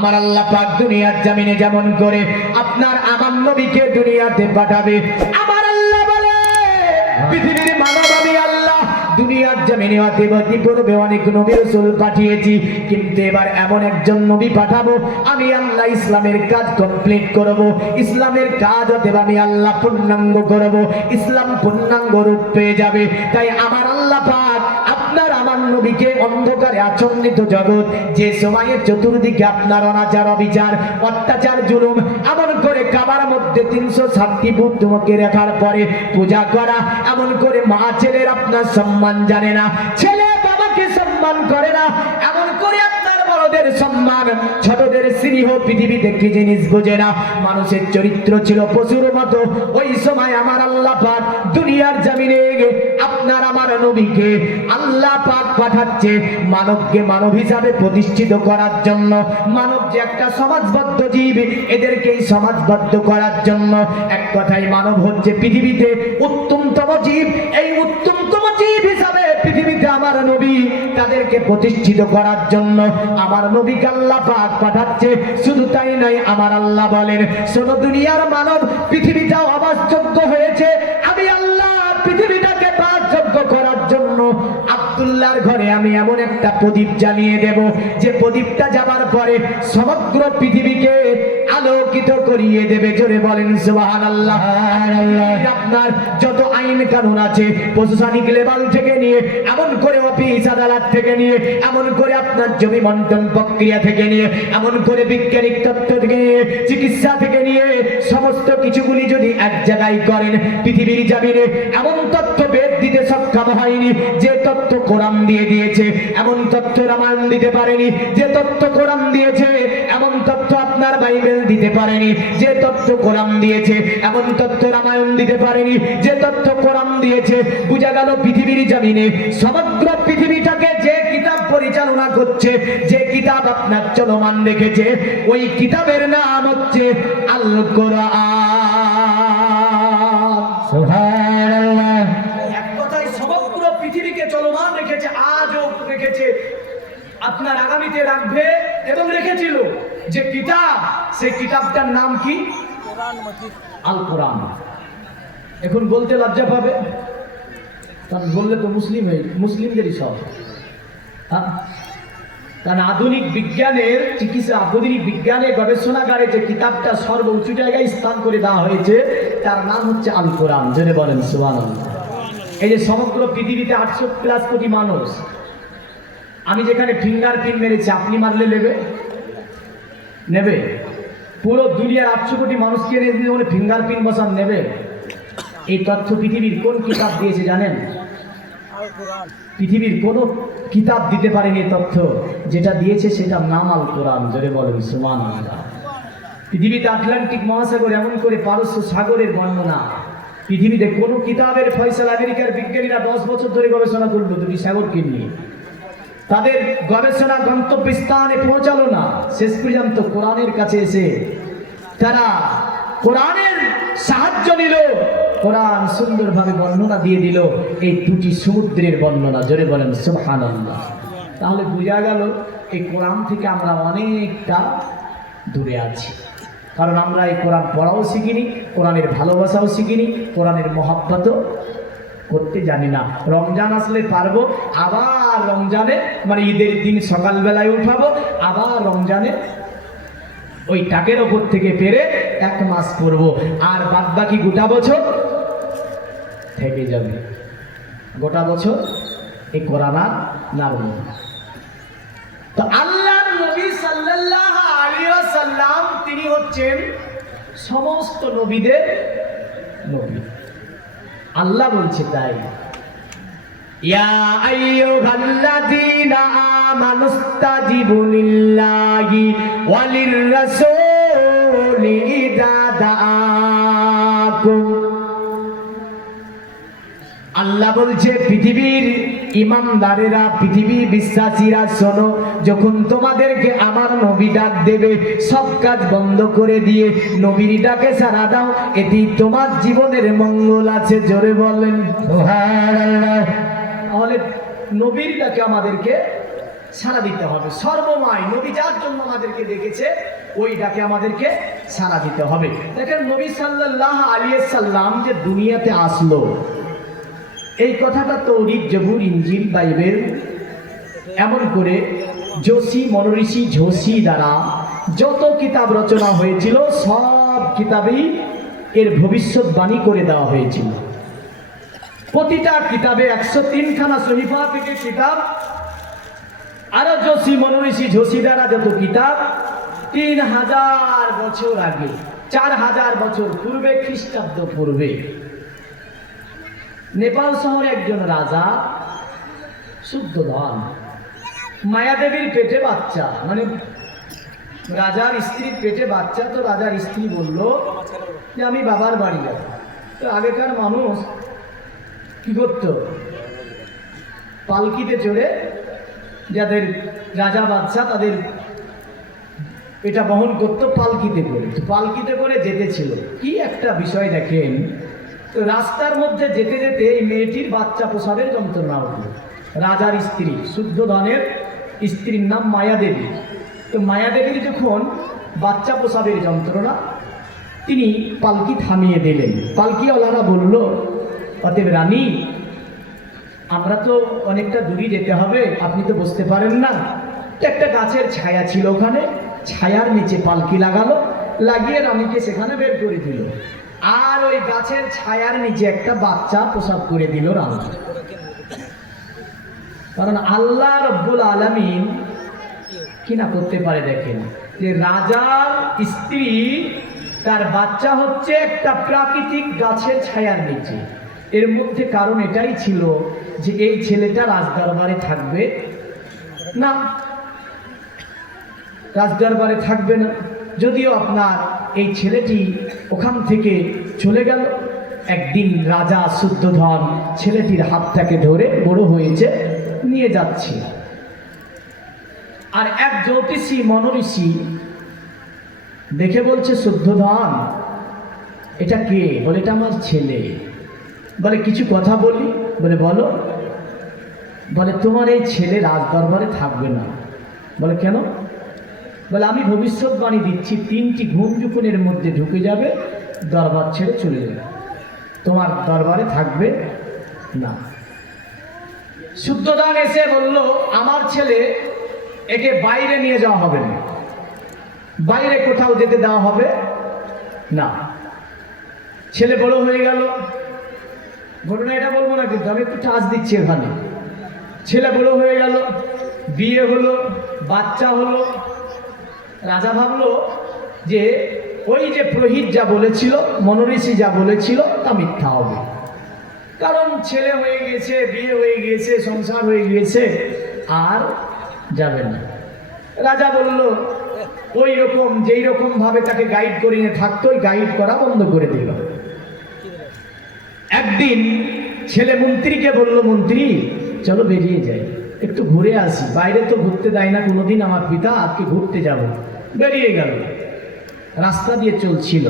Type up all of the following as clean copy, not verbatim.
আমার আল্লাহ পাক দুনিয়ার জমিনে যেমন করে আপনার আমার নবীকে দুনিয়াতে পাঠাবে, আমার আল্লাহ বলে পৃথিবীর মানব আমি আল্লাহ দুনিয়ার জমিনে অতিবাহিত করবে অনেক নবী রাসূল পাঠিয়েছি, কিন্তু এবার এমন একজন নবী পাঠাবো আমি আল্লাহ ইসলামের কাজ কমপ্লিট করব, ইসলামের কাজ অতএব আমি আল্লাহ পূর্ণাঙ্গ করব, ইসলাম পূর্ণাঙ্গ রূপ পেয়ে যাবে। তাই আমার আল্লাহ পাক আপনার আমার নবীকে অন্ধকারে আচ্ছন্নিত জগৎ, যে সময়ে চতুর্দিকে আপনার অনাচার অবিচার অত্যাচার জুলুম, এমন করে কাবার মধ্যে 360 ফুট তোমাকে রাখার পরে পূজা করা, এমন করে মা ছেলের আপনার সম্মান জানে না, ছেলে বাবাকে সম্মান করে না, এমন করে আপনার বড়দের সম্মান ছোটদের স্নেহ পৃথিবীতে কি জিনিস বোঝে না, মানুষের চরিত্র ছিল পশুর মতো। ওই সময় আমার আল্লাহ পাক দুনিয়ার জমিনে আপনার আমার নবীকে আল্লাহ পাক পাঠাচ্ছে মানবকে মানব হিসাবে প্রতিষ্ঠিত করার জন্য। মানব যে একটা সমাজবদ্ধ জীব, এদেরকে সমাজবদ্ধ করার জন্য। এক কথায় মানব হচ্ছে পৃথিবীতে উত্তমতম জীব, এই উত্তমতম জীব হিসাবে পৃথিবীতে আমার নবী তাদেরকে প্রতিষ্ঠিত করার জন্য আমার নবীকে আল্লাহ পাক পাঠাচ্ছে। শুধু তাই নয়, আমার আল্লাহ বলেন শোনো দুনিয়ার মানব, পৃথিবীটা অবাসযোগ্য হয়েছে, আমি আল্লাহ পৃথিবীটাকে বাসযোগ্য করার জন্য আব্দুল্লাহর ঘরে আমি এমন একটা প্রদীপ জ্বালিয়ে দেব, যে প্রদীপটা যাবার পরে সমগ্র পৃথিবীকে আলোকিত করিয়ে দেবে। জোরে বলেন সুবহানাল্লাহ। আপনার যত আইন কানুন আছে প্রশাসনিক লেভেল থেকে নিয়ে, এমন করে অফিস আদালত থেকে নিয়ে, এমন করে আপনার জমি বন্টন প্রক্রিয়া থেকে নিয়ে, এমন করে বিজ্ঞানিক তত্ত্ব থেকে নিয়ে, চিকিৎসা থেকে নিয়ে সমস্ত কিছুগুলি যদি এক জায়গায় করেন, পৃথিবীর জমিনে এমন তথ্য বেদ দিতে সক্ষম হয়নি যে তথ্য কোরআন দিয়ে দিয়েছে, এমন তথ্য রামায়ণ দিতে পারেনি যে তথ্য কোরআন দিয়েছে, এমন তথ্য আপনার বাইবেল দিতে পারেনি যে তথ্য কোরআন দিয়েছে, এমন তথ্য রামায়ণ দিতে পারেনি যে তথ্য কোরআন দিয়েছে। বুঝা গেল পৃথিবীর জমিনে সমগ্র পৃথিবীটাকে যে কিতাব পরিচালনা করছে, যে কিতাব আপনার চলমান রেখেছে, ওই কিতাবের নাম হচ্ছে আল কোরআন। সুবহানাল্লাহ। এক কথায় সমগ্র পৃথিবীকে চলমান রেখেছে, আজও রেখেছে, আপনার আগামীতে রাখবে এবং রেখেছিল যে কিতাব, সেই কিতাবটার নাম কি? আল কোরআন। এখন বলতে লজ্জা পাবে, কারণ বললে তো মুসলিমদেরই সব। কারণ আধুনিক বিজ্ঞানের চিকিৎসা, আধুনিক বিজ্ঞানের গবেষণাগারে যে কিতাবটা সর্বোচ্চ জায়গায় স্থান করে দেওয়া হয়েছে, তার নাম হচ্ছে আল কোরআন। জেনে বলেন সুবহানাল্লাহ। এই যে সমগ্র পৃথিবীতে 800+ কোটি মানুষ, আমি যেখানে ফিঙ্গারপ্রিন্ট মেরেছি, আপনি মারলে নেবে? পুরো দুনিয়ার 800 কোটি মানুষকে ফিঙ্গারপ্রিন্ট বসান নেবে? এই তথ্য পৃথিবীর কোন কিতাব দিয়েছে জানেন? পৃথিবীর কোন কিতাব দিতে পারেনি এই তথ্য, যেটা দিয়েছে সেটার নাম আল কোরআন। জোরে বলেন সুবহানাল্লাহ। পৃথিবীতে আটলান্টিক মহাসাগর, এমন করে পারস্য সাগরের বর্ণনা, পৃথিবীতে কোনো কিতাবের ফয়সালা আমেরিকার বিজ্ঞানীরা 10 বছর ধরে গবেষণা করলো দুটি সাগরকে নিয়ে, তাদের গবেষণা গন্তব্যস্থানে পৌঁছালো না, শেষ পর্যন্ত কোরআনের কাছে এসে তারা কোরআনের সাহায্য নিল, কোরআন সুন্দরভাবে বর্ণনা দিয়ে দিল এই দুটি সমুদ্রের বর্ণনা। জোরে বলেন সুবহানাল্লাহ। তাহলে বোঝা গেল এই কোরআন থেকে আমরা অনেকটা দূরে আছি, কারণ আমরা এই কোরআন পড়াও শিখিনি, কোরআনের ভালোবাসাও শিখিনি, কোরআনের মহব্বতও করতে জানি না। রমজান আসলে পারবো, আবার রমজানে মানে ঈদের দিন সকালবেলায় উঠাবো, আবার রমজানে ওই টাকের ওপর থেকে পেরে 1 মাস পড়বো, আর বাদ বাকি গোটা বছর থেকে যাবে। গোটা বছর এই কোরআন আর নাড়ব না। তো আল্লাহর নবী সাল্লাল্লাহু আলাইহি ওয়াসাল্লাম তিনি হচ্ছেন সমস্ত নবীদের নবী। আল্লাহ বলছে তাই, ইয়া আইয়ুহাল্লাযীনা আমানুস্তাজিবু লিল্লাহি ওয়ালির রাসূলি ইযা দাআকুম। আল্লাহ বলছে পৃথিবীর ইমানদারেরা, পৃথিবীর বিশ্বাসীরা শোনো, যখন তোমাদেরকে আমার নবী ডাক দেবে, সব কাজ বন্ধ করে দিয়ে নবীর ডাকে সাড়া দাও, এটি তোমার জীবনের মঙ্গল আছে। জোরে বলেন সুবহানাল্লাহ। তাহলে নবীর ডাকে আমাদেরকে সাড়া দিতে হবে। সর্বময় নবী যার জন্য আমাদেরকে ডেকেছে ওই ডাকে আমাদেরকে সাড়া দিতে হবে। দেখেন নবী সাল্লাল্লাহু আলাইহি সাল্লাম যে দুনিয়াতে আসলো, এই কথাটা তৌরাত, জবুর, ইনজিল, বাইবেল এমন করে যোশী, মনোঋষি, ঝোশী দ্বারা যত কিতাব রচনা হয়েছিল সব কিতাবেই এর ভবিষ্যৎবাণী করে দেওয়া হয়েছিল। প্রতিটা কিতাবে 103 খানা সহিফা থেকে কিতাব, আরো যোশী, মনোঋষি, ঝোশী দ্বারা যত কিতাব 3000 বছর আগে, 4000 বছর পূর্বে, খ্রিস্টাব্দ পূর্বে নেপাল শহরে একজন রাজা শুদ্ধোধন, মায়াদেবীর পেটে বাচ্চা, মানে রাজার স্ত্রীর পেটে বাচ্চা। তো রাজার স্ত্রী বলল যে আমি বাবার বাড়ি যাব। তো আগেকার মানুষ কি করত, পালকিতে চড়ে যাদের রাজা বাচ্চা তাদের এটা বহন করতো পালকিতে করে। তো পালকিতে করে যেতেছিল। কি একটা বিষয় দেখেন, তো রাস্তার মধ্যে যেতে যেতে এই মেয়েটির বাচ্চা প্রসবের যন্ত্রণা উঠল। রাজার স্ত্রী, শুদ্ধোধনের স্ত্রীর নাম মায়াদেবী। তো মায়াদেবীর যখন বাচ্চা প্রসবের যন্ত্রণা, তিনি পালকি থামিয়ে দিলেন। পালকিওয়ালারা বলল, অতএব রানী, আমরা তো অনেকটা দূরে যেতে হবে, আপনি তো বসতে পারেন না। একটা গাছের ছায়া ছিল, ওখানে ছায়ার নিচে পালকি লাগালো, লাগিয়ে রানীকে সেখানে বের করে দিল। আর ওই গাছের ছায়ার নিচে একটা বাচ্চা প্রসব করে দিল রানী। কারণ আল্লাহ রব্বুল আলামিন কি না করতে পারে দেখেন, যে রাজার স্ত্রী তার বাচ্চা হচ্ছে একটা প্রাকৃতিক গাছের ছায়ার নিচে। এর মধ্যে কারণ এটাই ছিল যে এই ছেলেটা রাজদরবারে থাকবে না, রাজদরবারে থাকবে না। যদিও আপনার এই ছেলেটি ওখান থেকে চলে গেল। একদিন রাজা শুদ্ধোধন ছেলেটির হাতটাকে ধরে, বড় হয়েছে, নিয়ে যাচ্ছে। আর এক জ্যোতিষী, মনোঋষি দেখে বলছে, শুদ্ধোধন এটা কে? বলে এটা আমার ছেলে। বলে কিছু কথা বলি? বলে বলো। বলে তোমার এই ছেলে রাজদরবারে থাকবে না। বলে কেন? বলে আমি ভবিষ্যৎবাণী দিচ্ছি, 3টি ঘুমঝুকুনের মধ্যে ঢুকে যাবে, দরবার ছেড়ে চলে যাবে, তোমার দরবারে থাকবে না। শুদ্ধোধন এসে বলল, আমার ছেলে, একে বাইরে নিয়ে যাওয়া হবে না, বাইরে কোথাও যেতে দেওয়া হবে না। ছেলে বড় হয়ে গেল। ঘটনা এটা বলবো না, কিন্তু আমি একটু টাচ দিচ্ছি এখানে। ছেলে বড় হয়ে গেল, বিয়ে হলো, বাচ্চা হলো। রাজা ভাবলো যে ওই যে পুরোহিত যা বলেছিল, মনোঋষি যা বলেছিল তা মিথ্যা হবে। কারণ ছেলে হয়ে গেছে, বিয়ে হয়ে গিয়েছে, সংসার হয়ে গিয়েছে, আর যাবে না। রাজা বলল, ওই রকম যেই রকম ভাবে তাকে গাইড করিয়ে থাকতো, ওই গাইড করা বন্ধ করে দিল। একদিন ছেলে মন্ত্রীকে বলল, মন্ত্রী চলো বেরিয়ে যাই, একটু ঘুরে আসি, বাইরে তো ঘুরতে দেয় না কোনোদিন আমার পিতা, আজকে ঘুরতে যাব। বেরিয়ে গেল, রাস্তা দিয়ে চলছিল।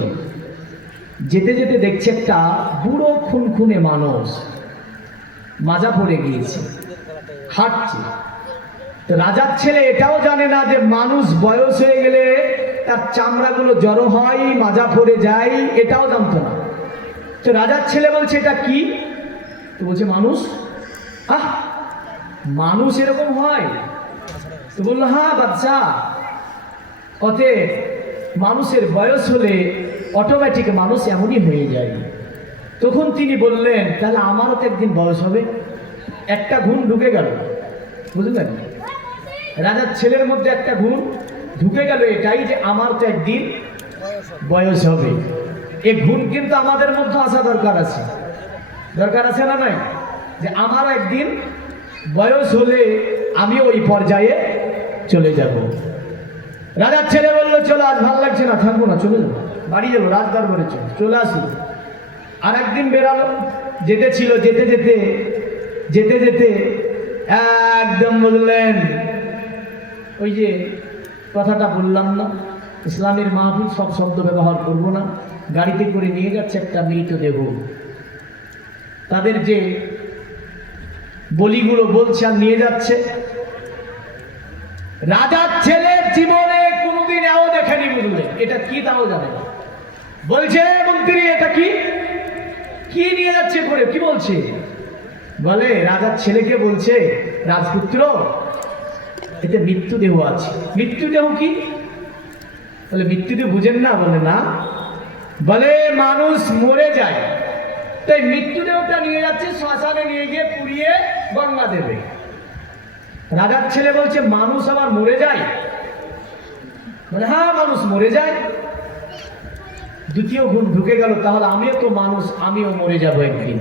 যেতে যেতে দেখছে একটা বুড়ো খুনখুনে মানুষ মাজা পড়ে গিয়েছে, হাঁটছে। তো রাজার ছেলে এটাও জানে না যে মানুষ বয়স হয়ে গেলে তার চামড়াগুলো জড়ো হয়, মাজা পড়ে যায়, এটাও জানতো না। তো রাজার ছেলে বলছে, এটা কি? তো বলছে, মানুষ। আহ, মানুষ এরকম হয়? তো বললো, হ্যাঁ বাচ্চা, অতএব মানুষের বয়স হলে অটোমেটিক মানুষ এমনই হয়ে যায়। তখন তিনি বললেন, তাহলে আমারও তো একদিন বয়স হবে। একটা ঘুম ঢুকে গেল, বুঝলেন? রাজার ছেলের মধ্যে একটা ঘুম ঢুকে গেল, এটাই যে আমার তো একদিন বয়স হবে। এই ঘুম কিন্তু আমাদের মধ্যে আসা দরকার আছে, দরকার আছে না নাই? যে আমারও একদিন বয়স হলে আমি ওই পর্যায়ে চলে যাব। রাজার ছেলে বললো, চলো আজ ভালো লাগছে না, থাকবো না, চলে যাবো, বাড়ি যাবো, রাজদরবারে চলে আসলো। আর একদিন বেরালো, যেতে ছিল, যেতে যেতে যেতে যেতে একদম বললেন, ওই যে কথাটা বললাম না, ইসলামের মাহফিল, সব শব্দ ব্যবহার করব না। গাড়িতে করে নিয়ে যাচ্ছে একটা মৃতদেহ, তাদের যে বলিগুলো বলছে আর নিয়ে যাচ্ছে। রাজার ছেলে জীবনে কোনোদিন এও দেখেনি, বুঝলেন এটা কি তাও জানে না। বলছে মন্ত্রী এটা কি কি নিয়ে যাচ্ছে করে, কি বলছে? বলে রাজার ছেলেকে বলছে, রাজপুত্র এতে মৃত্যুদেহ আছে। মৃত্যুদেহ কি? বলে মৃত্যুদেহ বুঝেন না? বলে না। বলে মানুষ মরে যায়, তাই মৃত্যুদেহটা নিয়ে যাচ্ছে শ্মশানে, নিয়ে গিয়ে পুড়িয়ে গঙ্গা দেবে। রাজার ছেলে বলছে মানুষ আবার মরে যায়? বলে হ্যাঁ মানুষ মরে যায়। দ্বিতীয় গুণ ঢুকে গেল, তাহলে আমিও তো মানুষ, আমিও মরে যাব একদিন।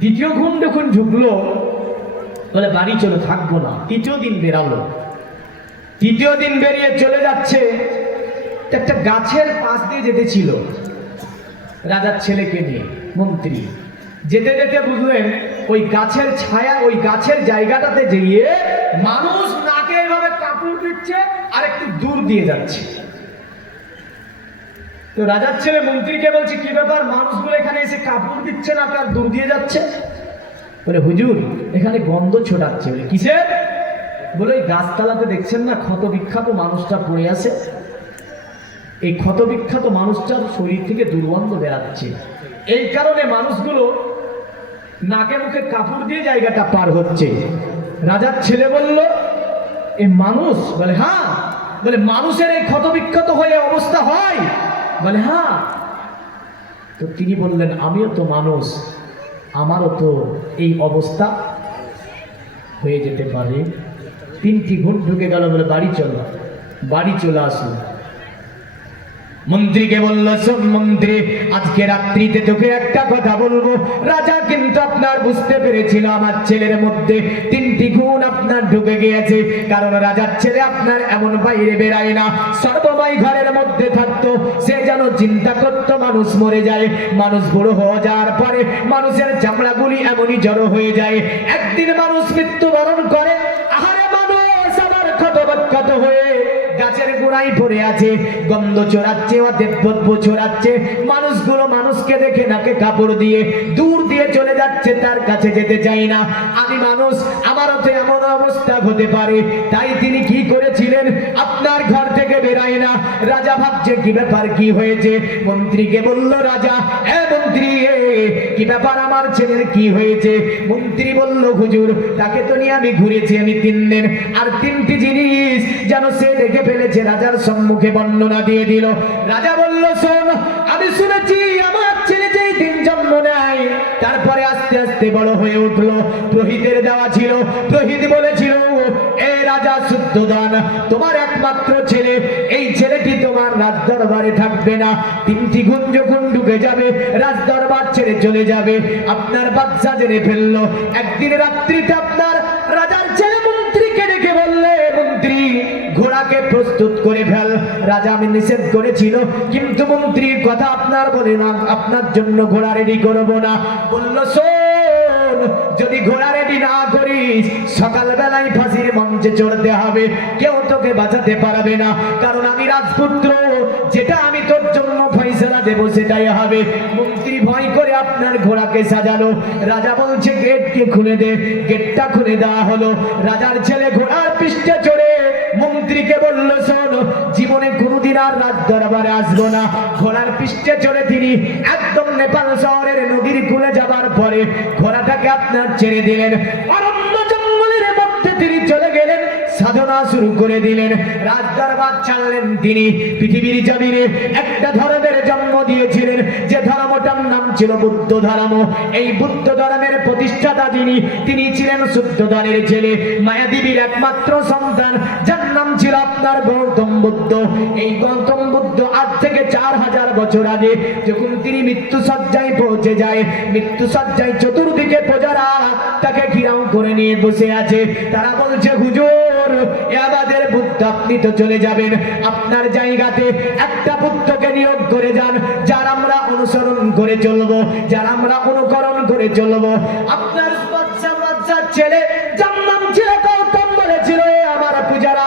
দ্বিতীয় গুণ যখন ঢুকলো, বলে বাড়ি চলে থাকবো না। তৃতীয় দিন বেরালো। তৃতীয় দিন বেরিয়ে চলে যাচ্ছে, একটা গাছের পাশ দিয়ে যেতেছিল রাজার ছেলেকে নিয়ে মন্ত্রী। যেতে যেতে বুঝলেন ওই গাছের ছায়া, ওই গাছের জায়গাটাতে গিয়ে মানুষ নাকে এভাবে কাপড় দিচ্ছে আর একটু দূর দিয়ে যাচ্ছে। তো রাজার ছেলে মন্ত্রীকে বলছে কি ব্যাপার, মানুষগুলো এখানে এসে কাপড় দিচ্ছে না, আপনার দূর দিয়ে যাচ্ছে? বলে হুজুর এখানে গন্ধ ছোটাচ্ছে। বলে কিসের? বলে ওই গাছতলাতে দেখছেন না ক্ষত বিখ্যাত মানুষটা পড়ে আছে, এই ক্ষত বিখ্যাত মানুষটার শরীর থেকে দুর্গন্ধ বেরাচ্ছে, এই কারণে মানুষগুলো নাকে মুখে কাপড় দিয়ে জায়গাটা পার হচ্ছে। রাজার ছেলে বলল এ মানুষ? বলে হ্যাঁ। বলে মানুষের এই ক্ষত বিখ্যাত হয়ে অবস্থা হয়? বলে হ্যাঁ। তো তিনি বললেন আমিও তো মানুষ, আমারও তো এই অবস্থা হয়ে যেতে পারে। তিনটি গুণ ঢুকে গেল। বলে বাড়ি চলো, বাড়ি চলে আসুন। মন্ত্রীকে বলল শোন মন্ত্রী, আজকে রাত্রিতে তোকে একটা কথা বলবো। রাজা কিন্তু আপনার বুঝতে পেরেছিল আমার ছেলের মধ্যে তিনটি গুণ আপনার ঢুকে গিয়েছে, কারণ রাজার ছেলে আপনার এমন বাইরে বেরায় না, সর্বময় ঘরের মধ্যে থাকতো। সে যেন চিন্তা করতো মানুষ মরে যায়, মানুষ বুড়ো হয়ে যাওয়ার পরে মানুষের চামড়াগুলি এমনই জড়ো হয়ে যায়, একদিন মানুষ মৃত্যুবরণ করে। আহারে মানুষ আবার ক্ষত হয়ে গাছের গোড়ায় পড়ে আছে, গন্ধ ছড়াচ্ছে, অদেবদ্রব্য ছড়াচ্ছে। মানুষগুলো মানুষকে দেখে নাকে কাপড় দিয়ে দূর দিয়ে চলে যাচ্ছে, তার কাছে যেতে চাই না। আমি মানুষ, আমারও তো এমন অবস্থা হতে পারে। তাই তিনি কি করেছিলেন, আপনার ঘর থেকে বেরায় না। রাজা ভাবছে কি ব্যাপার, কি হয়েছে? মন্ত্রীকে বলল রাজা, এ মন্ত্রী কি ব্যাপার, আমার ছেলের কি হয়েছে? মন্ত্রী বলল হুজুর তাকে তো নিয়ে আমি ঘুরেছি আমি 3 দিন, আর 3টি জিনিস যেন সে দেখে ফেলেছে। রাজার সম্মুখে বর্ণনা দিয়ে দিল। রাজা বলল শোন, আমি শুনেছি আমার ছেলে যেই দিন জন্ম নেয় তারপরে আস্তে আস্তে বড় হয়ে উঠলো। প্রহিতের দেওয়া ছিল, প্রহিত বলেছিল এ রাজা শুদ্ধোধন, তোমার একমাত্র ছেলে, এই ছেলেটি তোমার রাজ দরবারে থাকবে না। 3টি গুণ যখন ঢুকে যাবে রাজ দরবার ছেড়ে চলে যাবে। আপনার বাচ্চা জেনে ফেললো। একদিন রাত্রিতে আপনার রাজার ছেলে মন্ত্রীকে ডেকে বললে মন্ত্রী ঘোড়াকে প্রস্তুত করে ফেল। রাজা আমি নিষেধ করেছিল, কিন্তু মন্ত্রীর কথা আপনার বলে না, আপনার জন্য ঘোড়া রেডি করবো না। বলল শোন, যদি ঘোড়া রেডি না করিস সকালবেলায় ফাঁসির মঞ্চে চড়তে হবে, কেউ তোকে বাঁচাতে পারবে না, কারণ আমি রাজপুত্র, যেটা আমি তোর জন্য ফয়সালা দেব সেটাই হবে। মন্ত্রী ভয় করে আপনার ঘোড়াকে সাজালো। রাজা বলছে গেটকে খুলে দে, গেটটা খুলে দেওয়া হলো। রাজার ছেলে ঘোড়ার পৃষ্ঠে চড়ে মন্ত্রীকে বলল শোন, জীবনে কোনোদিন আর রাজ দরবারে আসবো না। ঘোড়ার পৃষ্ঠে চড়ে তিনি একদম নেপাল শহরের নদীর কূলে যাবার পরে ঘোড়াটাকে আপনার ছেড়ে দিলেন, অরণ্য জঙ্গলের মধ্যে তিনি চলে গেলেন, সাধনা শুরু করে দিলেন, রাজ দরবার ছাড়লেন। তিনি পৃথিবীর জমিনে একটা ধর্মের জন্ম দিয়েছিলেন, যে ধর্মটার নাম ছিল বুদ্ধ ধর্ম। এই বুদ্ধ ধর্মের প্রতিষ্ঠাতা তিনি ছিলেন শুদ্ধোধনের ছেলে, মায়াদেবীর একমাত্র সন্তান, যার নাম ছিল আপনার গৌতম বুদ্ধ। এই গৌতম বুদ্ধ আজ থেকে 4000 বছর আগে যখন তিনি মৃত্যু সজ্জায় পৌঁছে যায়, মৃত্যু সজ্জায় চতুর্দিকে প্রজারা তাকে ঘিরাও করে নিয়ে বসে আছে। তারা বলছে হুজুর আমাদের বুদ্ধ, আপনি তো চলে যাবেন, আপনার জায়গাতে একটা বুদ্ধকে নিয়োগ করে যান, যার আমরা অনুসরণ করে চলবো, যার আমরা অনুকরণ করে চলবো। আপনার বাচ্চার ছেলে যার নাম ছিল গৌতম বলেছিল আমার পূজারা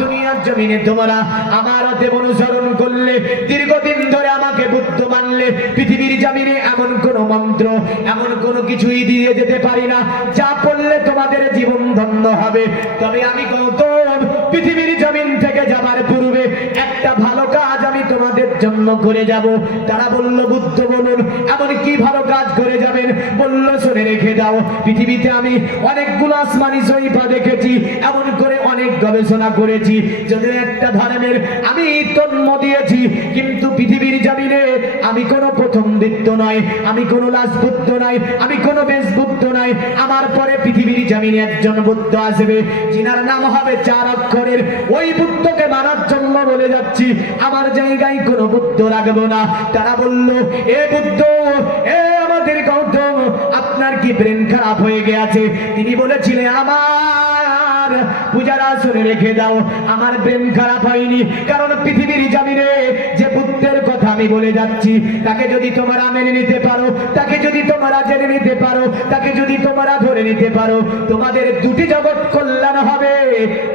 দুনিয়ার জমি জমিনে তোমরা আমার দেব অনুসরণ করলে, দীর্ঘদিন ধরে আমাকে বুদ্ধ মানলে, পৃথিবীর জমিনে এমন কোন মন্ত্র, এমন কোন কিছুই দিয়ে যেতে পারি না যা পড়লে তোমাদের জীবন ধন্য হবে। তবে আমি গৌতম পৃথিবীর জমিন থেকে যাবার পূর্বে একটা ভালো কাজ আমি তোমাদের জন্য করে যাব। তারা বলল, বুদ্ধ বলুন, এমন কি ভালো কাজ করে যাবেন? বলল, শুনে রেখে দাও, পৃথিবীতে আমি অনেকগুলো আসমানি শরীফা দেখেছি, এমন করে অনেক গবেষণা করেছি, যদি একটা ধর্মের আমি জন্ম দিয়েছি, কিন্তু পৃথিবীর জমিনে আমি কোনো প্রথম বৃত্ত নয়, আমি কোনো লাস্ট বুদ্ধ নয়, আমি কোনো বেশ বুদ্ধ নয়। আমার পরে পৃথিবীর জমিনে একজন বুদ্ধ আসবে, যিনার নাম হবে 4 অক্ষরের। ওই বুদ্ধকে মানার জন্য বলে যাচ্ছি, আমার জায়গায় কোনো বুদ্ধ রাখবো না। তারা বলল, এ বুদ্ধ, এ আমাদের গৌতম, আপনার কি ব্রেন খারাপ হয়ে গেছে? তিনি বলেছিলেন, আমার পূজারা শুনে রেখে দাও, আমার ব্রেন খারাপ হয়নি, কারণ পৃথিবীর জমিনে যে বুদ্ধের কথা আমি বলে যাচ্ছি, তাকে যদি তোমরা মেনে নিতে পারো, তাকে যদি তোমরা জেনে নিতে পারো, তাকে যদি তোমরা ধরে নিতে পারো, তোমাদের দুটি জগৎ কল্যাণ হবে।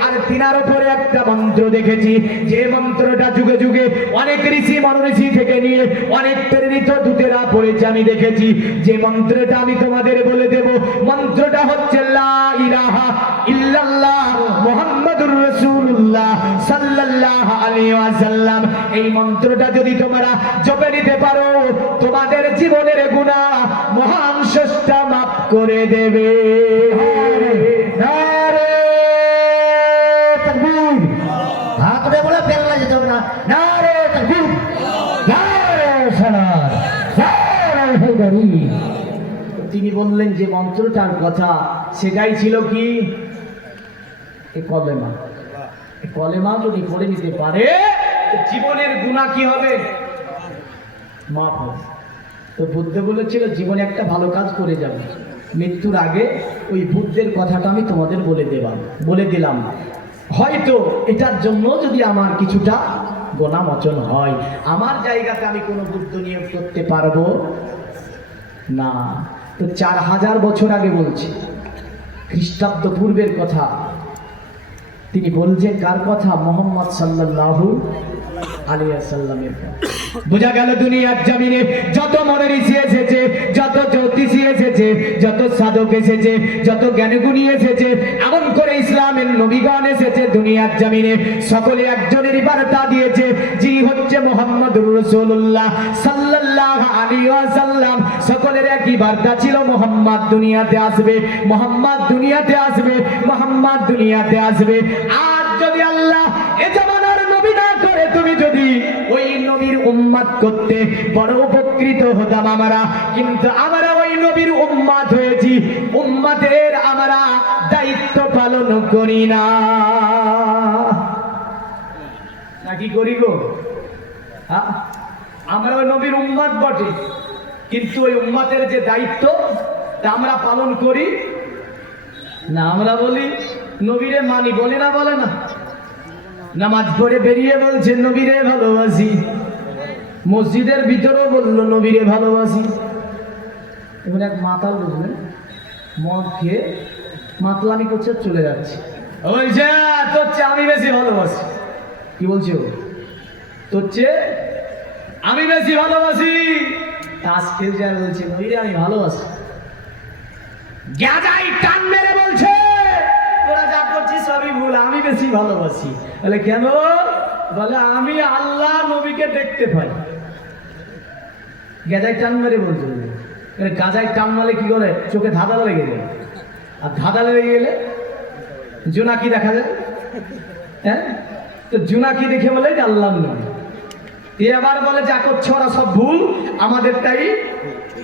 আর তিনার উপরে একটা মন্ত্র দেখেছি, যে মন্ত্রটা যুগে যুগে অনেক ঋষি মনীষী থেকে নিয়ে অনেক প্রেরিত দূতেরা পড়েছে, আমি দেখেছি। যে মন্ত্রটা আমি তোমাদের বলে দেব, মন্ত্রটা হচ্ছে লা ইলাহা ইল্লাল্লাহ মুহাম্মাদুর রাসূলুল্লাহ সাল্লাল্লাহু আলাইহি ওয়াসাল্লাম। এই মন্ত্রটা যদি তোমরা জপে নিতে পারো, তোমাদের জীবনের গুনাহ মহান স্রষ্টা মাফ করে দেবে। নারে তাকবীর, হাত উঠে বলে ফেলনা যেতে হবে না। নারে তাকবীর, নারে সালাত, নারে হায়দারি। তিনি বললেন যে মন্ত্রটার কথা, সেটাই ছিল কি? এই কলেমা। এই কলেমা যদি পড়ে নিতে পারে, জীবনের গুনাহ কি হবে? মাফ হবে। তো বুদ্ধ বলেছিল, জীবনে একটা ভালো কাজ করে যাবে, মৃত্যুর আগে ওই বুদ্ধের কথাটা আমি তোমাদের বলে দিলাম। হয়তো এটার জন্য যদি আমার কিছুটা গোনা মোচন হয়, আমার জায়গাতে আমি কোনো বুদ্ধ নিয়োগ করতে পারবো না। তো 4000 বছর আগে বলছি, খ্রিস্টাব্দ পূর্বের কথা। তিনি বলছেন কার কথা? মুহাম্মদ সাল্লাল্লাহু আলাইহি ওয়াসাল্লামের। বোঝা গেল দুনিয়ার জমিনে যত মনের ঋষি এসেছে, যত জ্যোতিষী এসেছে, যত সাধক এসেছে, যত জ্ঞানীগুণী এসেছে, এমন করে ইসলামের নবীগণ এসেছে দুনিয়ার জমিনে, সকলে একজনেরই বার্তা দিয়েছে, যিনি হচ্ছে মুহাম্মদুর রাসূলুল্লাহ সাল্লাল্লাহু আলাইহি ওয়াসাল্লাম। সকলের একই বার্তা ছিল, মুহাম্মদ দুনিয়াতে আসবে, মুহাম্মদ দুনিয়াতে আসবে, মুহাম্মদ দুনিয়াতে আসবে। আজ যদি আল্লাহ এ জামানার নবী না করে, তুমি যদি ওই নবীর উম্মত করতে, বড় উপকৃত হতাম আমরা। কিন্তু আমরা ওই নবীর উম্মত হয়েছি, উম্মতের আমরা দায়িত্ব পালন করি না। নাকি করি গো? আমরা ওই নবীর উম্মত বটে, কিন্তু ওই উম্মতের যে দায়িত্ব তা আমরা পালন করি না। আমরা বলি নবীরে মানি, বলি না? বলে না? নামাজ পড়ে বেরিয়ে বলছে নবীরে ভালোবাসি, মসজিদের ভিতরেও বললো নবীরে ভালোবাসি। এবার এক মাতাল, বুঝলেন, মদ খেয়ে মাতলামি করছে, চলে যাচ্ছে, বলছে তোর চেয়ে আমি বেশি ভালোবাসি। কি বলছে ও? তোর চেয়ে আমি বেশি ভালোবাসি। তাস খেল যায়, বলছে নবীরে আমি ভালোবাসি। গাজাই টান মেরে বলছে, তোরা যা করছিস সবই ভুল, আমি বেশি ভালোবাসি। বলে কেন? বলে আমি আল্লাহ নবীকে দেখতে পাই। গাজাই টান মেরে বলছে। গাজাই টান মারলে কি করে? চোখে ধাঁধা লেগে যায়, আর ধাঁধা লেগে গেলে জোনাকি দেখা যায়। হ্যাঁ, তো জোনাকি দেখে বলে আল্লাহ নবী। এ আবার বলে যা করছে ওরা সব ভুল, আমাদেরটাই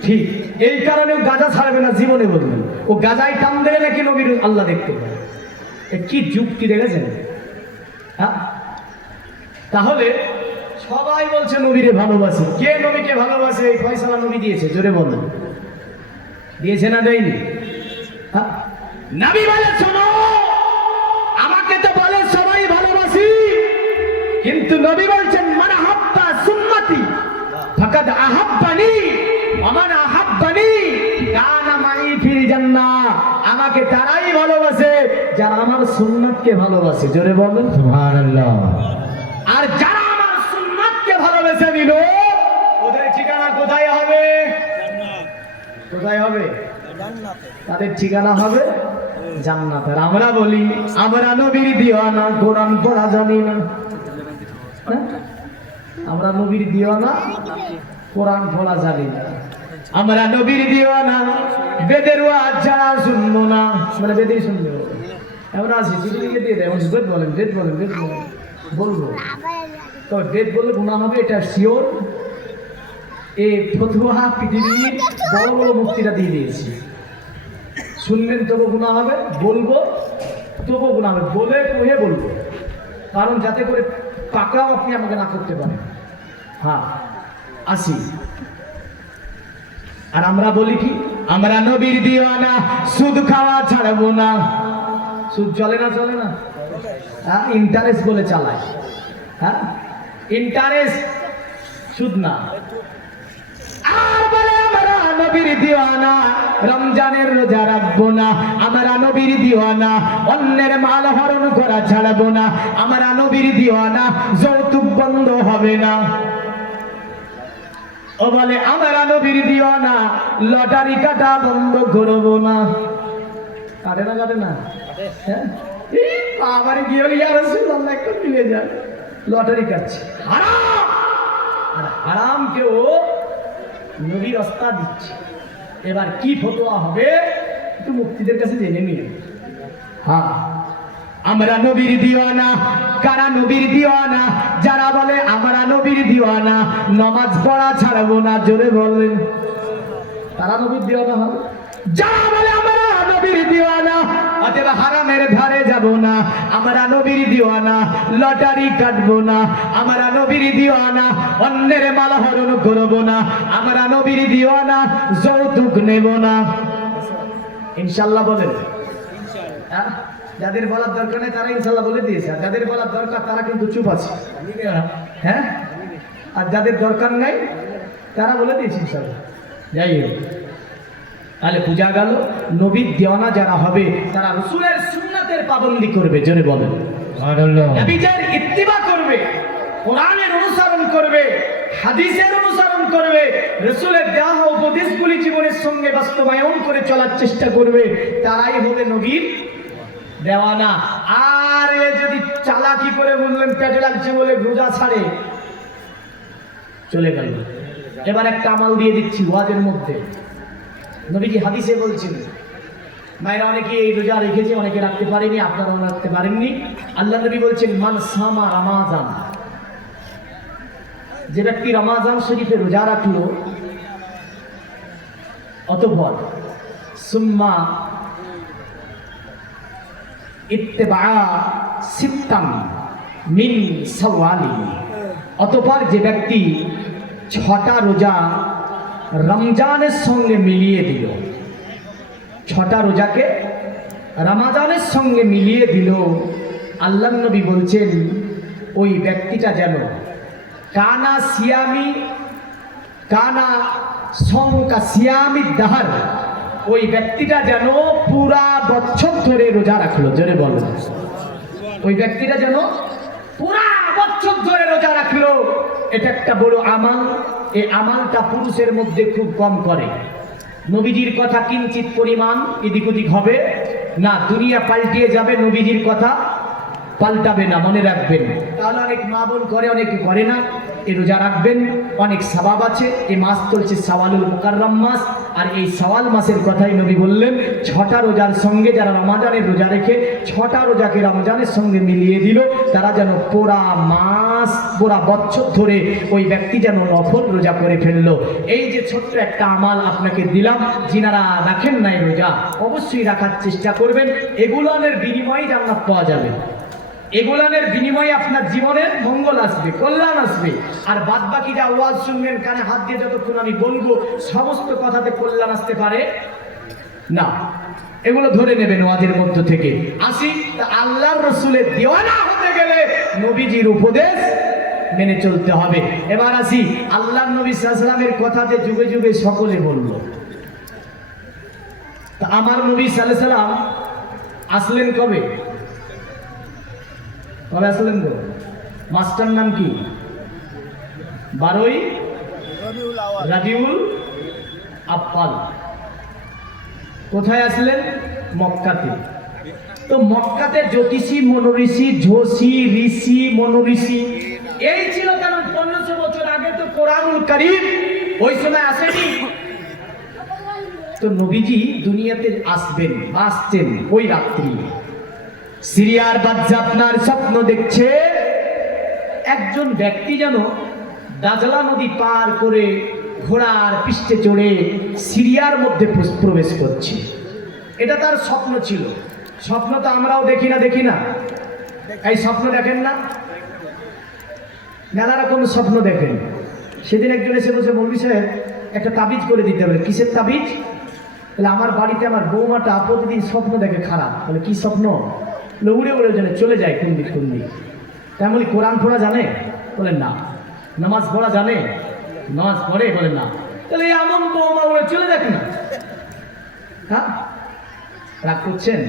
ঠিক। এই কারণে ও গাজা ছাড়বে না জীবনে, বলবেন ও গাজায় টান দেবে নাকি নবীর আল্লাহ দেখতে পায়। কি যুক্তি দেখেছেন? হ্যাঁ, তাহলে সবাই বলছে নবীরে ভালোবাসে। কে নবীকে ভালোবাসে? এই ফয়সালা নবী দিয়েছে, জোরে বলেন। দিয়েছে না দেয়নি? হ্যাঁ, নবী বলে শোনো, আমাকে তো বলে সবাই ভালোবাসি, কিন্তু নবী বলছেন মান আহাব্বা সুন্নতি ফাকাদ আহাব্বানি ওয়া মান আহাব্বানি কানা মাই ফিল জান্নাহ। আমাকে তারাই ভালোবাসে যারা আমার সুন্নাতকে ভালোবাসে, জোরে বলেন সুবহানাল্লাহ। আর যারা আমার সুন্নাতকে ভালোবেসে নিল ওদের ঠিকানা কোথায় হবে? কোথায় হবে? জান্নাতে। তাদের ঠিকানা হবে জান্নাতে। আমরা বলি আমরা নবীর দিওয়ানা, কোরআন পড়া জানি না। আমরা নবীর দিওয়ানা, কোরআন পড়া জানি না। আমরা নবীর দিওয়ানা, বেদের ওয়াজ যারা শুনবো না, মানে বেদেই শুনবো। আমরা আছি চিঠি লিখে দিয়ে দেয়, বেদ বলেন, বেদ বলেন, বেদ বলেন, বলবো। তো বেদ বললে গুনাহ হবে, এটা শিওর। এই ফতোয়া পৃথিবীর বড় বড় মুক্তিটা দিয়ে দিয়েছি। শুনবেন তবু গুনাহ হবে, বলবো তবু গুনাহ হবে, বলে কহে বলবো, কারণ যাতে করে পাকড়াও আপনি আমাকে না করতে পারেন। হ্যাঁ, আসি। আর আমরা বলি কি? আমরা নবীর দিওয়ানা, সুদ খাওয়া ছাড়বো না। সুদ চলে না? চলে না? হ্যাঁ, ইন্টারেস্ট বলে চালায়। হ্যাঁ, ইন্টারেস্ট, সুদ না। আর বলে আমরা নবীর দিওয়ানা, রমজানের রোজা রাখবো না। আমরা নবীর দিওয়ানা, অন্যের মাল হরণ করা ছাড়বো না। আমরা নবীর দিওয়ানা, যৌতুক বন্ধ হবে না। ও বলে আমরা নবীর দিওয়ানা, লটারি কাটা বন্ধ করবো না। কাটে না? কাটে না? আবার গিয়ে ইয়া রাসূলুল্লাহ একটু মিলে যায়, লটারি কাটছে। হারাম। আর হারামকেও নবীর রাস্তা দিচ্ছে। এবার কি ফতোয়া হবে একটু মুক্তিদের কাছে জেনে নিন। হ্যাঁ, আমরা নবীর দিওয়ানা। কারা নবীর দিওয়ানা? যারা বলে আমরা নবীর দিওয়ানা, নামাজ পড়া ছাড়বো না, জোরে বলেন। তারা নবীর দিওয়ানা হবে। যারা বলে আমরা নবীর দিওয়ানা, অতএব হারামের ধারে যাব না। আমরা নবীর দিওয়ানা, লটারি কাটবো না। আমরা নবীর দিওয়ানা, অন্যের মাল হরণ করবো না। আমরা নবীর দিওয়ানা, যৌতুক নেব না। ইনশাআল্লাহ বলেন। হ্যাঁ, যাদের বলার দরকার নেই তারা ইনশাআল্লাহ বলে দিয়েছে, আর যাদের বলার দরকার তারা কিন্তু চুপ আছে। হ্যাঁ, আর যাদের দরকার নাই তারা বলে দিয়েছে ইনশাআল্লাহ। যাই হোক, তাহলে বোঝা গেল নবীর দিওয়ানা যারা হবে তারা রাসূলের সুন্নাতের পাবন্দি করবে, জোরে বলেন সুবহানাল্লাহ। নবীর ইত্তিবা করবে, কোরআনের অনুসরণ করবে, হাদিসের অনুসরণ করবে, রাসূলের দেওয়া উপদেশগুলি জীবনের সঙ্গে বাস্তবায়ন করে চলার চেষ্টা করবে। তারাই হবে নবীর দেওয়ানা। আর এ যদি চালাকি করে বললেন পেটে লাগছে বলে রোজা ছাড়ে, চলে গেল। এবার একটা আমল দিয়ে দিচ্ছি ওয়াজের মধ্যে। নবীজি হাদিসে বলছেন, মায়েরা অনেকে এই রোজা রেখেছে, অনেকে রাখতে পারেনি, আপনারাও রাখতে পারেননি। আল্লাহ নবী বলছেন, মান সামা রমাজান, যে ব্যক্তি রমাজান শরীফে রোজা রাখলো, অতঃপর সুম্মা ইত্তিবা সিত্তান মিন শাওয়ালি, অতঃপর যে ব্যক্তি 6টা রোজা রমজানের সঙ্গে মিলিয়ে দিল, 6টা রোজাকে রমজানের সঙ্গে মিলিয়ে দিল, আল্লাহ নবী বলছেন ওই ব্যক্তিটা যেন কানা সংকা সিয়ামি দাহার, ওই ব্যক্তিটা যেন পুরা বছর ধরে রোজা রাখলো, জোরে বলো। ওই ব্যক্তিটা যেন পুরা বছর ধরে রোজা রাখলো। এটা একটা বড় আমাল। এই আমালটা পুরুষের মধ্যে খুব কম করে। নবীজির কথা কিঞ্চিত পরিমাণ এদিক ওদিক হবে না, দুনিয়া পাল্টিয়ে যাবে, নবীজির কথা পাল্টাবে না, মনে রাখবেন। তাহলে অনেক মা বোন করে, অনেকে করে না। এই রোজা রাখবেন, অনেক সওয়াব আছে। এই মাস চলছে শাওয়ালুল মুকাররম মাস, আর এই শাওয়াল মাসের কথাই নবী বললেন 6টা রোজার সঙ্গে যারা রমজানের রোজা রেখে 6টা রোজাকে রমজানের সঙ্গে মিলিয়ে দিল, তারা যেন পুরা মাস, পুরা বছর ধরে ওই ব্যক্তি যেন নফল রোজা করে ফেললো। এই যে ছোট্ট একটা আমাল আপনাকে দিলাম, যিনারা রাখেন নাই রোজা অবশ্যই রাখার চেষ্টা করবেন। এগুলোর বিনিময়ে জান্নাত পাওয়া যাবে, এগুলানের বিনিময়ে আপনার জীবনের মঙ্গল আসবে, কল্যাণ আসবে। আর বাদ বাকি যা ওয়াজ শুনবেন কানে হাত দিয়ে যতক্ষণ আমি বলবো, সমস্ত কথাতে কল্যাণ আসতে পারে না। এগুলো ধরে নেবেন ওয়াজের মধ্য থেকে। আসি, আল্লাহর রাসূলের দিওয়ানা হতে গেলে নবীজির উপদেশ মেনে চলতে হবে। এবার আসি, আল্লাহর নবী সাল্লাল্লাহু আলাইহি ওয়াসাল্লামের কথা যে যুগে যুগে সকলে বলল, তা আমার নবী সাল্লাল্লাহু আলাইহি ওয়াসাল্লাম আসলেন কবে? কবে আসলেন গো? মাস্টার নাম কি? 12ই রাবিউল আব্বাল। কোথায় আসলেন? মক্কাতে। তো মক্কাতে জ্যোতিষী মনোঋষি, ঝোষী ঋষি মনোঋষি এই ছিল। কারণ 1500 বছর আগে তো কোরআনুল কারীম ওই সময় আসেনি। তো নবীজি দুনিয়াতে আসবেন, আসছেন ওই রাত্রি। সিরিয়ার বাদশা আপনার স্বপ্ন দেখছে একজন ব্যক্তি যেন দাজলা নদী পার করে ঘোড়ার পৃষ্ঠে চড়ে সিরিয়ার মধ্যে প্রবেশ করছে। এটা তার স্বপ্ন ছিল। স্বপ্ন তো আমরাও দেখি না? এই স্বপ্ন দেখেন না? মেলা রকম স্বপ্ন দেখেন। সেদিন একজন এসে বসে মৌলভী সাহেব একটা তাবিজ করে দিতে হবে। কিসের তাবিজ? বলে আমার বাড়িতে আমার বৌমাটা প্রতিদিন স্বপ্ন দেখে খারাপ। বলে কি স্বপ্ন? উড়ে উড়ে জানে চলে যায় কোন দিক। তেমন কোরআন পড়া জানে? বলেন না। নামাজ পড়া জানে? নামাজ পড়ে? বলেন না। তাহলে এমন বৌমা উড়ে চলে যাক না। হ্যাঁ, রাগ করছেন?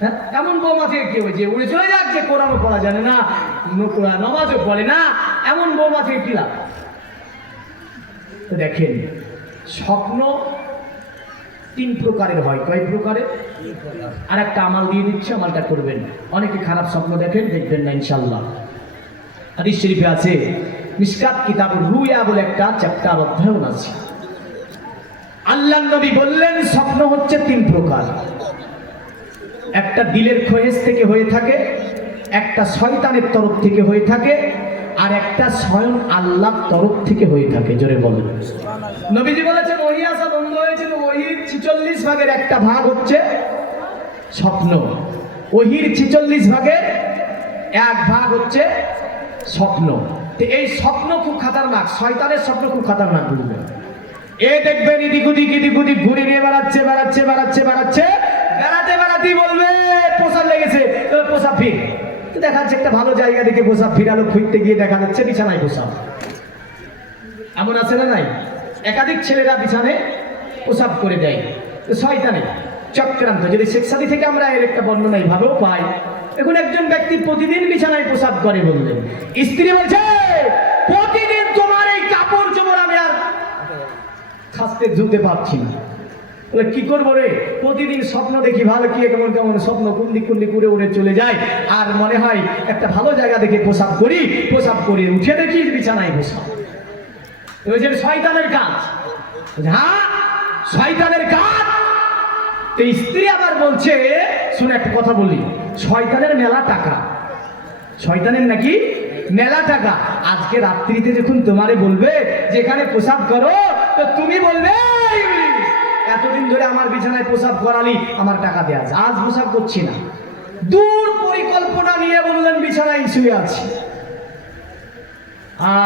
হ্যাঁ, এমন বৌমা থেকে কি হয়েছে উড়ে চলে যাক, যে কোরআনও পড়া জানে না, নামাজও পড়ে না, এমন বৌমা থেকে কি লাভ? তো দেখেন, স্বপ্ন 3 প্রকারের হয়। কয় প্রকারের? আর একটা আমাল দিয়ে দিচ্ছে, আমালটা করবেন। অনেকে খারাপ স্বপ্ন দেখেন, দেখবেন না ইনশাআল্লাহ। হাদিস শরীফে আছে, মিশকাত কিতাবুর রুয়া বলে একটা চ্যাপ্টার অধ্যায়ন আছে। আল্লাহর নবী বললেন স্বপ্ন হচ্ছে 3 প্রকার। একটা দিলের খোয়েশ থেকে হয়ে থাকে, একটা শয়তানের তরফ থেকে হয়ে থাকে, আর একটা স্বয়ং আল্লাহর তরফ থেকে হয়ে থাকে। জোরে বলেন। নবীজি বলেছেন ওহী আসা বন্ধ হয়েছে। ওহীর 46 ভাগের একটা ভাগ হচ্ছে স্বপ্ন। ওহীর 46 ভাগের 1 ভাগ হচ্ছে স্বপ্ন। তো এই স্বপ্ন খুব খাতারনাক। শয়তানের স্বপ্ন খুব খাতারনাক। বুঝবেন? দেখবেন এদিক ওদিক ঘুরে নিয়ে বেড়াচ্ছে। বেড়াতেই বলবে পোশাক লেগেছে, পোশাক ফির। তো দেখা যাচ্ছে একটা ভালো জায়গা দেখে পোশাক ফিরালো, খুঁজতে গিয়ে দেখা যাচ্ছে বিছানায় পোশাক। এমন আছে না নাই? একাধিক ছেলেরা বিছানে পোশাক করে দেয়। তো শয়তানে চক্রান্ত। যদি শেখ সাদী থেকে আমরা এর একটা বর্ণনা এইভাবেও পাই। এখন একজন ব্যক্তি প্রতিদিন বিছানায় পোশাক করে বললেন, স্ত্রী বলছে প্রতিদিন তোমার এই কাপড় চোপড় আমি আর খাসতে ধুতে পারছি না। বলে কি করবো রে? প্রতিদিন স্বপ্ন দেখি ভালো, কি কেমন স্বপ্ন কোন দিক উড়ে চলে যায়। আর মনে হয় একটা ভালো জায়গা দেখে পোশাক করি উঠে দেখি বিছানায় পোশাক। শয়তানের কাজ। হ্যাঁ, শয়তানের কাজ। তো স্ত্রী আবার বলছে, শুনে একটা কথা বলি, শয়তানের মেলা টাকা। শয়তানের নাকি মেলা টাকা। আজকে রাত্রিতে যখন তোমারে বলবে যেখানে পোশাক করো, তো তুমি বলবে এতদিন ধরে আমার বিছানায় পোশাক করালি, আমার টাকা দেয়া। আজ পোশাক করছি না। দূর পরিকল্পনা নিয়ে বললেন বিছানায় শুয়ে আছি।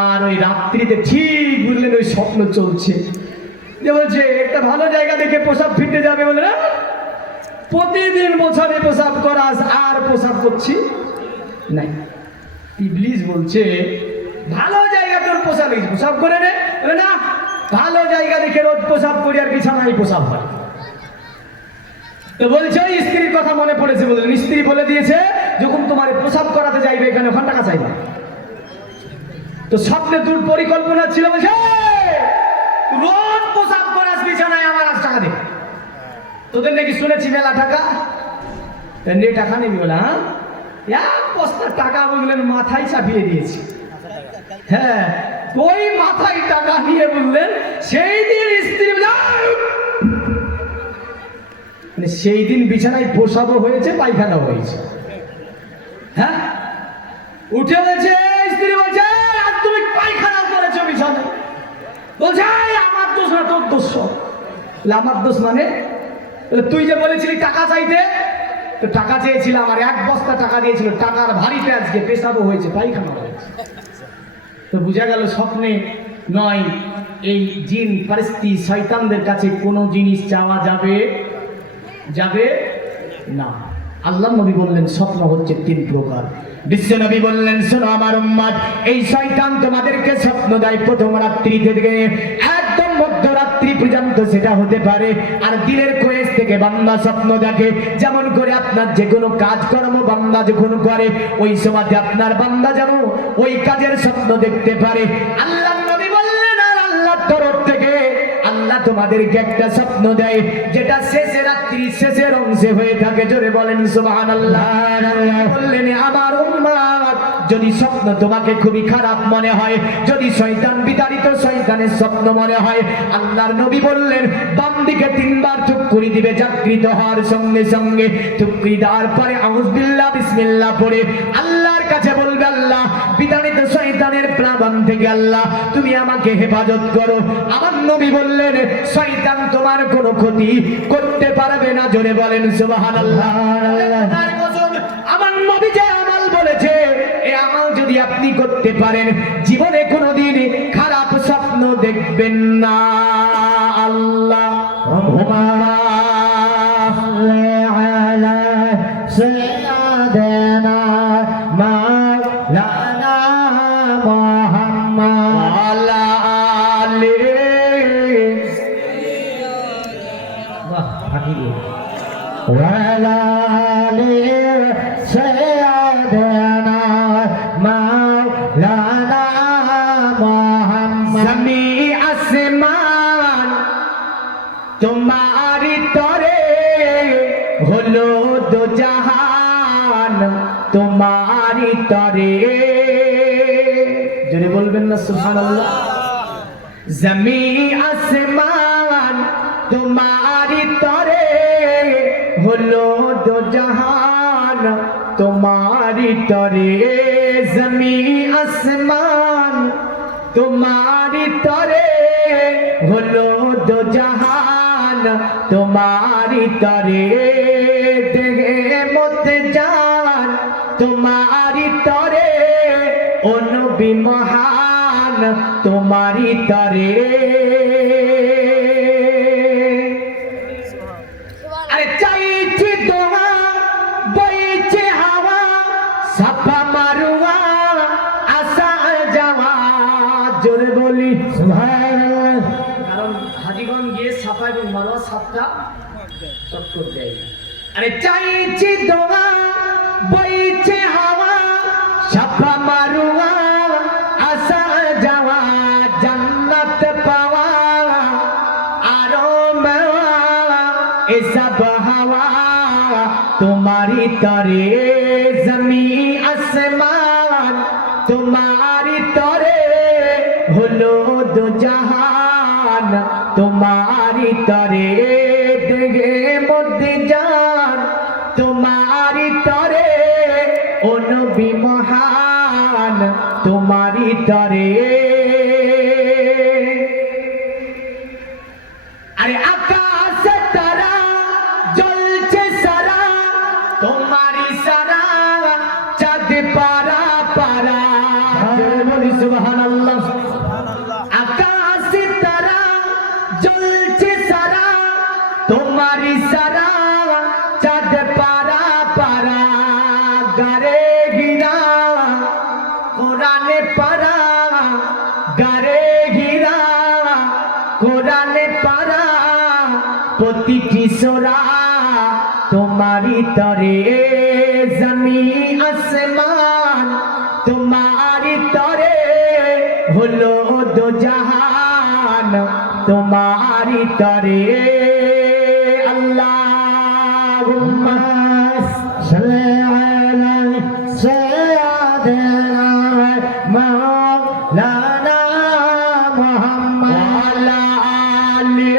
আর ওই রাত্রিতে ঠিক বুঝলেন ওই স্বপ্ন চলছে, যে বলছে একটা ভালো জায়গা দেখে পোশাক ফিরতে যাবে। বলে না, প্রতিদিন বোঝাবে পোশাক করাস, আর পোশাক করছি নাই। ইবলিস বলছে ভালো জায়গা তোর পোশাক করে নে। না, ভালো জায়গা দেখে রোজ পোশাক করি আর বিছানায় পোশাক হয়। তো বলছে ওই স্ত্রীর কথা মনে পড়েছে। বললেন স্ত্রী বলে দিয়েছে যখন তোমার পোশাক করাতে যাইবে এখানে ওখানে টাকা চাইবা। তো স্বপ্নে দূর পরিকল্পনা ছিল, বলছে রোজ পোশাক করাস বিছানায়, আমার আজ টাকা দে। তোদের নাকি শুনেছি মেলা টাকা, টাকা নেবি? বলে হ্যাঁ, 1 বস্তা টাকা বুঝলেন মাথায় চাপিয়ে দিয়েছি। হ্যাঁ, ওই মাথায় টাকা নিয়ে বললেন সেই দিন স্ত্রী সেই দিন বিছানায় প্রসাবও হয়েছে, পায়খানা হয়েছে। হ্যাঁ, উঠে বলছে স্ত্রী, বলছে আর তুমি পায়খানা করেছো বিছানায়। বলছে আমার দোষ না, তোর দোষ। আমার দোষ মানে? তুই যে বলেছিলি টাকা চাইতে, তো টাকা চেয়েছিলাম, আমার 1 বস্তা টাকা দিয়েছিল, টাকার ভারীতে আজকে পেশাবও হয়েছে, পায়খানা হয়েছে। তো বোঝা গেল স্বপ্নে নয়, এই জিন পরিস্থিতি শয়তানদের কাছে কোনো জিনিস চাওয়া যাবে না। আল্লাহ নবী বললেন স্বপ্ন হচ্ছে 3 প্রকার। বিশ্ব নবী বললেন শোনো আমার উম্মত, এই শয়তান তোমাদেরকে স্বপ্ন দেয় প্রথম রাত্রি থেকে একদম মধ্যরাত্রি পর্যন্ত, সেটা হতে পারে। আর দিলের কোয়েস থেকে বান্দা স্বপ্ন দেখে। যেমন করে আপনার যে কোনো কাজকর্ম বান্দা যখন করে ওই সময়তে আপনার বান্দা যেন ওই কাজের স্বপ্ন দেখতে পারে। আল্লাহ নবী বললেন আর আল্লাহর তরফ থেকে আল্লাহ তোমাদেরকে একটা স্বপ্ন দেয় যেটা শেষে রাত্রি শেষের অংশে হয়ে থাকে। জোরে বলেন সুবহানাল্লাহ। বললেন আমার উম্মত, যদি স্বপ্ন তোমাকে খুবই খারাপ মনে হয়, যদি শয়তান বিতাড়িত শয়তানের স্বপ্ন মনে হয়, আল্লাহর নবী বললেন বাম দিকে 3 বার থুক্কুরি দিবে। জাগৃত হওয়ার সঙ্গে সঙ্গে থুক্কুরি দেওয়ার পরে আউযু বিল্লাহ বিসমিল্লাহ পড়ে আল্লাহর কাছে বলবে, আল্লাহ বিতাড়িত শয়তানের প্লাবন থেকে আল্লাহ তুমি আমাকে হেফাজত করো। আমার নবী বললেন শয়তান তোমার কোনো ক্ষতি করতে পারবে না। জোরে বলেন সুবহানাল্লাহ। আমার নবী যে আমল বলেছে এই আমল যদি আপনি করতে পারেন জীবনে কোনোদিন খারাপ স্বপ্ন দেখবেন না। আল্লাহ সাইয়্যিদানা মাওলানা মুহাম্মদ আলা আলি ওয়ালা আলি সাইয়্যিদানা মাওলানা মুহাম্মদ। জমি আসমান তোমারি তরে হলো দো জাহান তোমারি তরে। জোরে বলবেন না সুবহানাল্লাহ। জমি আসমান তোমারি তরে হলো দো জাহান তোমারি তরে। জমি আসমান তোমারি তরে হলো দো জাহান তোমারি তরে। দেহে মত জান তোমারি তরে ও নবী মহান তোমারি তরে। আরে চাইছি দোয়া বইছে হাওয়া সাফা মারুয়া আসা যাওয়া। জোরে বলি সুবহানাল্লাহ। কারণ হাজীগঞ্জ গিয়ে সাফা এবং মারওয়া সাতটা চক্কর দেয়। আরে চাইছি দোয়া বইছে হাওয়া সাফা মারুয়া আসা যাওয়া জান্নাত পাওয়া আরো মেওয়া এসব হাওয়া তোমারি তরে। জমি আসমান তোমারি তরে হলো দো জাহান তোমারি তরে। দেহে মধ্যে জান তোমারি তরে ও নবী মহান তোমারি তরে। আরে আকাশ তারা জ্বলছে সারা তোমারি সারা চাঁদ পারা পারা। বলি সুবহানাল্লাহ। আকাশ তারা জ্বলছে সারা তোমারি সারা চাঁদ পারা পারা। গারে গিরা কোরআনে পারা গারে গিরা কোরআনে পারা প্রতিটি সোরা তোমারি তরে। জমি আসমান তোমারি তরে হলো দো জাহান তোমারি তরে। আল্লাহুম্মা সাল্লি আলা সাইয়্যিদিনা মাওলানা মুহাম্মদ ওয়া আলা আলি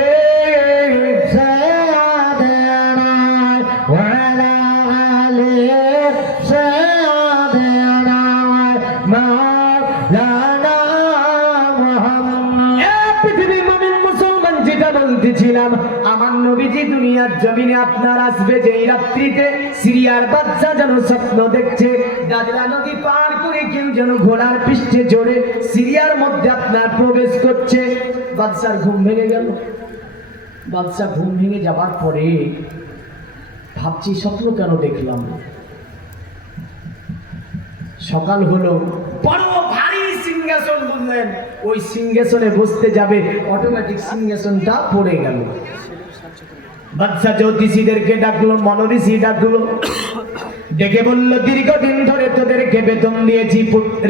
সাইয়্যিদিনা ওয়া আলা আলি সাইয়্যিদিনা মাওলানা মুহাম্মদ। পৃথিবীর মুমিন মুসলমান যেটা বলতেছিলাম আমার নবীজি দুনিয়ার জমিনে আপনার আসবে যেই রাত্রিতে সিরিয়ার বাচ্চা যেন স্বপ্ন দেখছে দাজলা নদী পার করে কেউ যেন ঘোড়ার পৃষ্ঠে চড়ে সিরিয়ার মধ্যে আপনার প্রবেশ করছে। বাদশার ঘুম ভেঙে গেল। বাদশা ঘুম ভেঙে যাবার পরে ভাবছি স্বপ্ন কেন দেখলাম। সকাল হলো, বড় ভারী সিংহাসন বুঝলেন, ওই সিংহাসনে বসতে যাবে অটোমেটিক সিংহাসনটা পড়ে গেল। বাদশা জ্যোতিষীদেরকে ডাকলো, মনোঋষি ডাকলো, ডেকে বলল দীর্ঘদিন ধরে তোদেরকে বেতন দিয়েছি,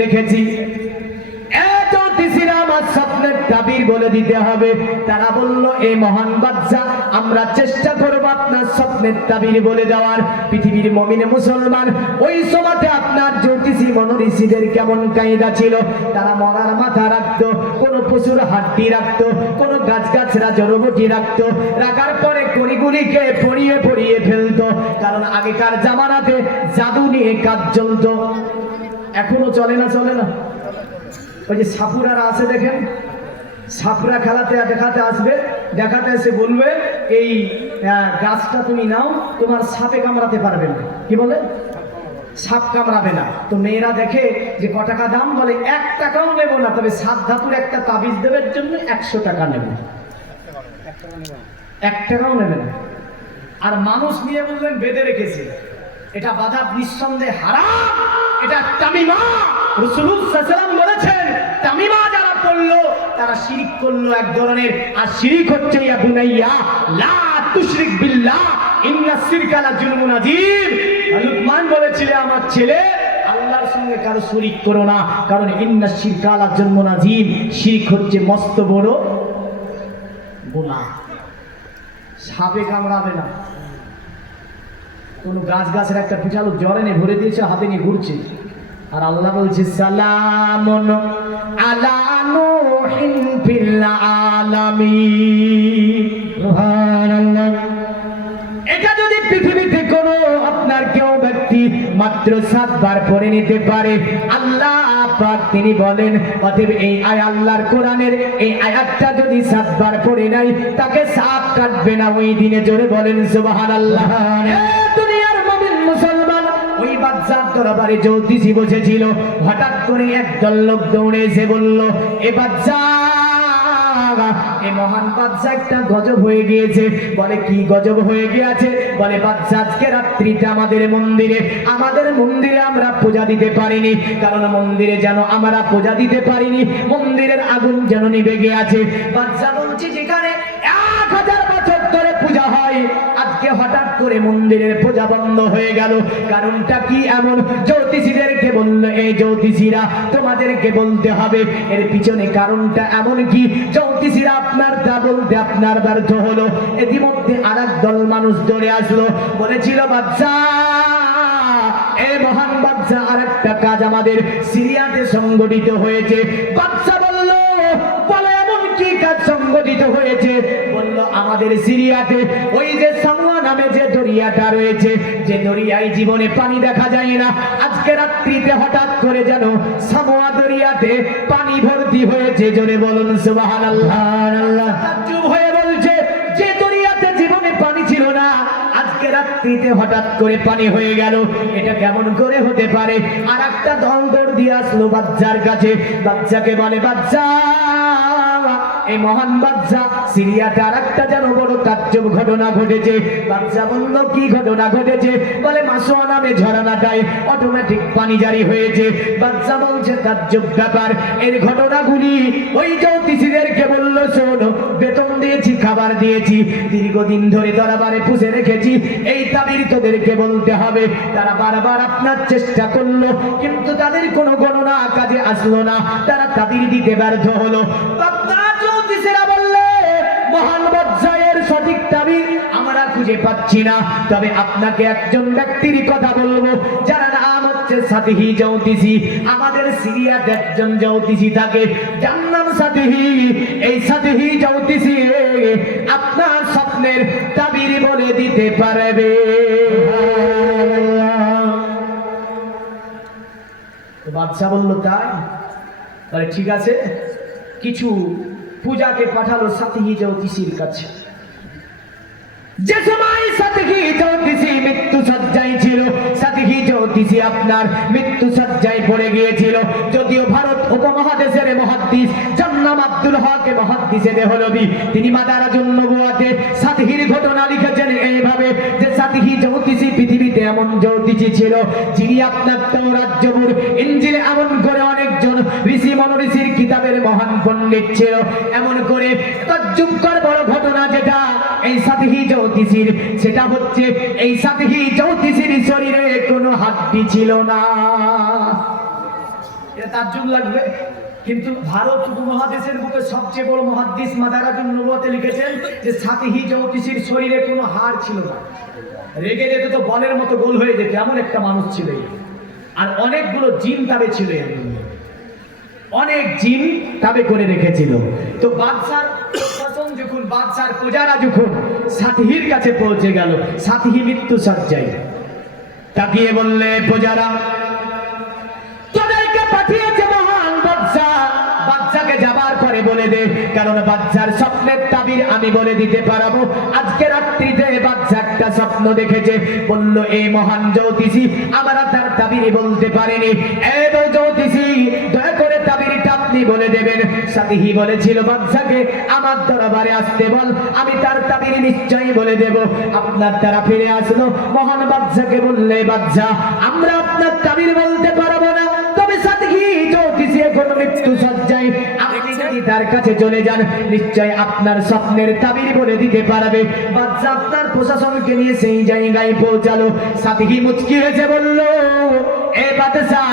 রেখেছি, জ্যোতিষীরা আমার স্বপ্নের তাবির বলে দিতে হবে। তারা বলল এই মহান বাদশা আমরা চেষ্টা করব আপনার স্বপ্নের তাবির বলে দেওয়ার। পৃথিবীর মুমিন মুসলমান ওই সময়তে আপনার জ্যোতিষী মনোঋষিদের কেমন কায়দা ছিল, তারা মরার মাথা রাখতো, কোন পশুর হাড্ডি রাখতো, কোন গাছগাছরা জড়বটি রাখতো, রাখার পরে কড়িগুলিকে পড়িয়ে পড়িয়ে ফেলতো। কারণ আগেকার জামানাতে জাদু নিয়ে কাজ চলতো। এখনো চলে না? চলে না? ওই যে সাপুরারা আছে দেখেন, সাপুরা খেলাতে দেখাতে আসবে, দেখাতে এসে বলবে এই গাছটা তুমি নাও, তোমার সাপে কামড়াতে পারবে না। কি বলে? সাপ কামড়াবে না। তো মেয়েরা দেখে যে ক টাকা দাম, বলে 1 টাকাও নেব না, তবে 7 ধাতুর একটা তাবিজ দেবের জন্য 100 টাকা নেব। 1 টাকাও নেবে না। আর মানুষ নিয়ে বললেন বেঁধে রেখেছে, এটা বাধা নিঃসন্দেহে হারাম, এটা তামিমা। রাসূলুল্লাহ সাল্লাল্লাহু আলাইহি ওয়াসাল্লাম বলেছেন তামিমা যারা পড়লো তারা শিরক করলো এক ধরনের। আর শিরক হচ্ছে ইয়া বুনাইয়া লা তুশরিক বিল্লাহ ইন্নাস শিরকা লা যুলমুন আযীম। লুকমান বলেছিল আমার ছেলে আল্লাহর সঙ্গে কারো শরীক করো না, কারণ ইন্নাস শিরকা লা যুলমুন আযীম, শিরক হচ্ছে মস্ত বড় গুনাহ। সাপে কামড়াবে না। কোন গাছের একটা পিঠালো জ্বর এনে ভরে দিয়েছে, হাতে নিয়ে ঘুরছে, আর আল্লাহ বলছে সালামুন আলা নূহিন ফিল আলামিন। সুবহানাল্লাহ। এটা যদি পৃথিবীতে কোনো আপনার কেউ ব্যক্তি মাত্র 7 বার পড়ে নিতে পারে, আল্লাহ পাক তিনি বলেন অতএব এই আল্লাহর কোরআনের এই আয়াতটা যদি 7 বার পড়ে নাই, তাকে সাপ কাটবে না ওই দিনে। জোরে বলেন সুবহানাল্লাহ। দুনিয়ার মুমিন মুসলমান, ওই বাদশার দরবারে জ্যোতিষী বসেছিল। হঠাৎ করে একদল লোক দৌড়ে এসে বলল এ বাদশা, এই মহান বাদশা একটা গজব হয়ে গিয়েছে। বলে কি গজব হয়ে গিয়েছে? বলে বাদশা আজকে রাত্রিতে আমাদের মন্দিরে আমরা পূজা দিতে পারিনি, কারণ মন্দিরে যেন আমরা পূজা দিতে পারিনি, মন্দিরের আগুন যেন নিভে গিয়েছে। বাদশা বলছে যেখানে 1000 বছর ধরে পূজা হয়, আজকে হঠাৎ করে মন্দিরের পূজা বন্ধ হয়ে গেল, কারণটা কি এমন? জ্যোতিষীদেরকে বলল এই জ্যোতিষীরা তোমাদেরকে বলতে হবে এর পিছনে কারণটা এমন কি। জ্যোতিষীরা আপনার তা বলতে আপনার ব্যর্থ হলো। ইতিমধ্যে আরেক দল মানুষ দৌড়ে আসলো, বলেছিল বাদশা, এই মহান বাদশা আরেকটা কাজ আমাদের সিরিয়াতে সংগঠিত হয়েছে। বাদশা বলল বলে এমন কি কাজ সংগঠিত হয়েছে? বলল আমাদের সিরিয়াতে ওই যে সামুয়া নামে যে দরিয়াটা রয়েছে, যে দরিয়ায় জীবনে পানি দেখা যায় না, আজকে রাত্রিতে হঠাৎ করে যেন সামুয়া দরিয়াতে পানি ভর্তি হয়েছে। জোরে বলুন সুবহানাল্লাহ। আল্লাহ তাজ্জুব হয়ে বলছে যে দরিয়াতে জীবনে পানি ছিল না, আজকে রাত্রিতে হঠাৎ করে পানি হয়ে গেল, এটা কেমন করে হতে পারে? আর একটা দল দৌড় দিয়ে আসলো বাদশার কাছে। বাদশাকে বলে বাদশা, এই মহান বাদশা সিরিয়াতে আরেকটা যেন বড় তাজ্জব ঘটনা ঘটেছে। বাদশা বলল কি ঘটনা ঘটেছে? বলে মাসোয়া নামে ঝরনাটায় অটোমেটিক পানি জারি হয়েছে। বাদশা বলছে তাজ্জব ব্যাপার, এর ঘটনাগুলি ওই জ্যোতিষীদেরকে বলল শোনো, বেতন দিয়েছি, খাবার দিয়েছি, দীর্ঘদিন ধরে দরবারে পুষে রেখেছি, এই তাবির তোদেরকে বলতে হবে। তারা বারবার আপনার চেষ্টা করলো, কিন্তু তাদের কোনো গণনা কাজে আসলো না, তারা তাবির দিতে ব্যর্থ হলো। জ্যোতিষীরা বললে মহান বাদশাহের সঠিক তাবির আমরা খুঁজে পাচ্ছি না, তবে আপনাকে একজন ব্যক্তির কথা বলবো, যার নাম হচ্ছে সাতিহি জ্যোতিষী। আমাদের সিরিয়াতে একজন জ্যোতিষী থাকে, যার নাম সাতিহি। এই সাতিহি জ্যোতিষী আপনার স্বপ্নের তাবির বলে দিতে পারবে। বাদশা বলল তাই? তাহলে ঠিক আছে, কিছু পূজাকে পাঠালো সাতিহি জ্যোতিষীর কাছে। যে সময় সাতিহি জ্যোতিষী মৃত্যু সজ্জায় ছিল, সাতিহি জ্যোতিষী আপনার মৃত্যু সজ্জায় পড়ে গিয়েছিল। যদিও ভারত উপমহাদেশের মুহাদ্দিস যার নাম আব্দুল হক মুহাদ্দিসে দেহলভী, তিনি মাদারাজুন নবুওয়াতে সাতিহির ঘটনা লিখেছেন এইভাবে যে সাতিহি জ্যোতিষী পৃথিবীতে এমন জ্যোতিষী ছিল যিনি আপনার তাওরাত, জবুর, ইনজিল এমন করে অনেকজন ঋষি মনোঋষির কিতাবের মহান পণ্ডিত ছিল। এমন করে তাজ্জুবকর বড় ঘটনা যেটা, এই সাতহি জ্যোতিষীর, সেটা হচ্ছে এই সাতহি জ্যোতিষীর শরীরে কোনো হাড্ডি ছিল না। এটা তাজ্জুব লাগবে, কিন্তু ভারত উপমহাদেশের বুকে সবচেয়ে বড় মুহাদ্দিস মাদারাতুন নবুওয়াতে লিখেছেন যে সাতহি জ্যোতিষীর শরীরে কোনো হাড় ছিল না। রেগে যেতে তো বলের মতো গোল হয়ে যেত, এমন একটা মানুষ ছিল। আর অনেকগুলো জিন তাবে ছিল, অনেক জিন তাবে করে রেখেছিল। তো বাদশার প্রশাসন যখন, বাদশার প্রজারা যখন সাতহির কাছে পৌঁছে গেল, সাতহি মৃত্যু সজ্জায়, তাকিয়ে বললে, প্রজারা তোদেরকে পাঠিয়েছে মহান বাদশা, বাদশাকে যাবার পরে বলে দে, কারণ বাদশার স্বপ্নের তাবির আমি বলে দিতে পারবো। আজকে রাত্রিতে বাদশা একটা স্বপ্ন দেখেছে। বলল, এই মহান জ্যোতিষী আমরা তার তাবিরই বলতে পারিনি, এই জ্যোতিষী দয়া করে তাবিরটা আপনি বলে দেবেন। সাতহি বলেছিল বাদশাকে, আমার দরবারে আসতে বল, আমি তার তাবির নিশ্চয়ই বলে দেব। আপনার দ্বারা ফিরে আসলো, মহান বাদশাকে বললে, বাদশা আমরা আপনার তাবির বলতে পারবো না, তবে সাতহি জ্যোতিষী এখন মৃত্যু সজ্জায়, আপনি যদি তার কাছে চলে যান নিশ্চয় আপনার স্বপ্নের তাবির বলে দিতে পারবে। বাদশা আপনার প্রশাসনকে নিয়ে সেই জায়গায় পৌঁছালো। সাতহি মুচকি হেসে বলল, এ বাদশা,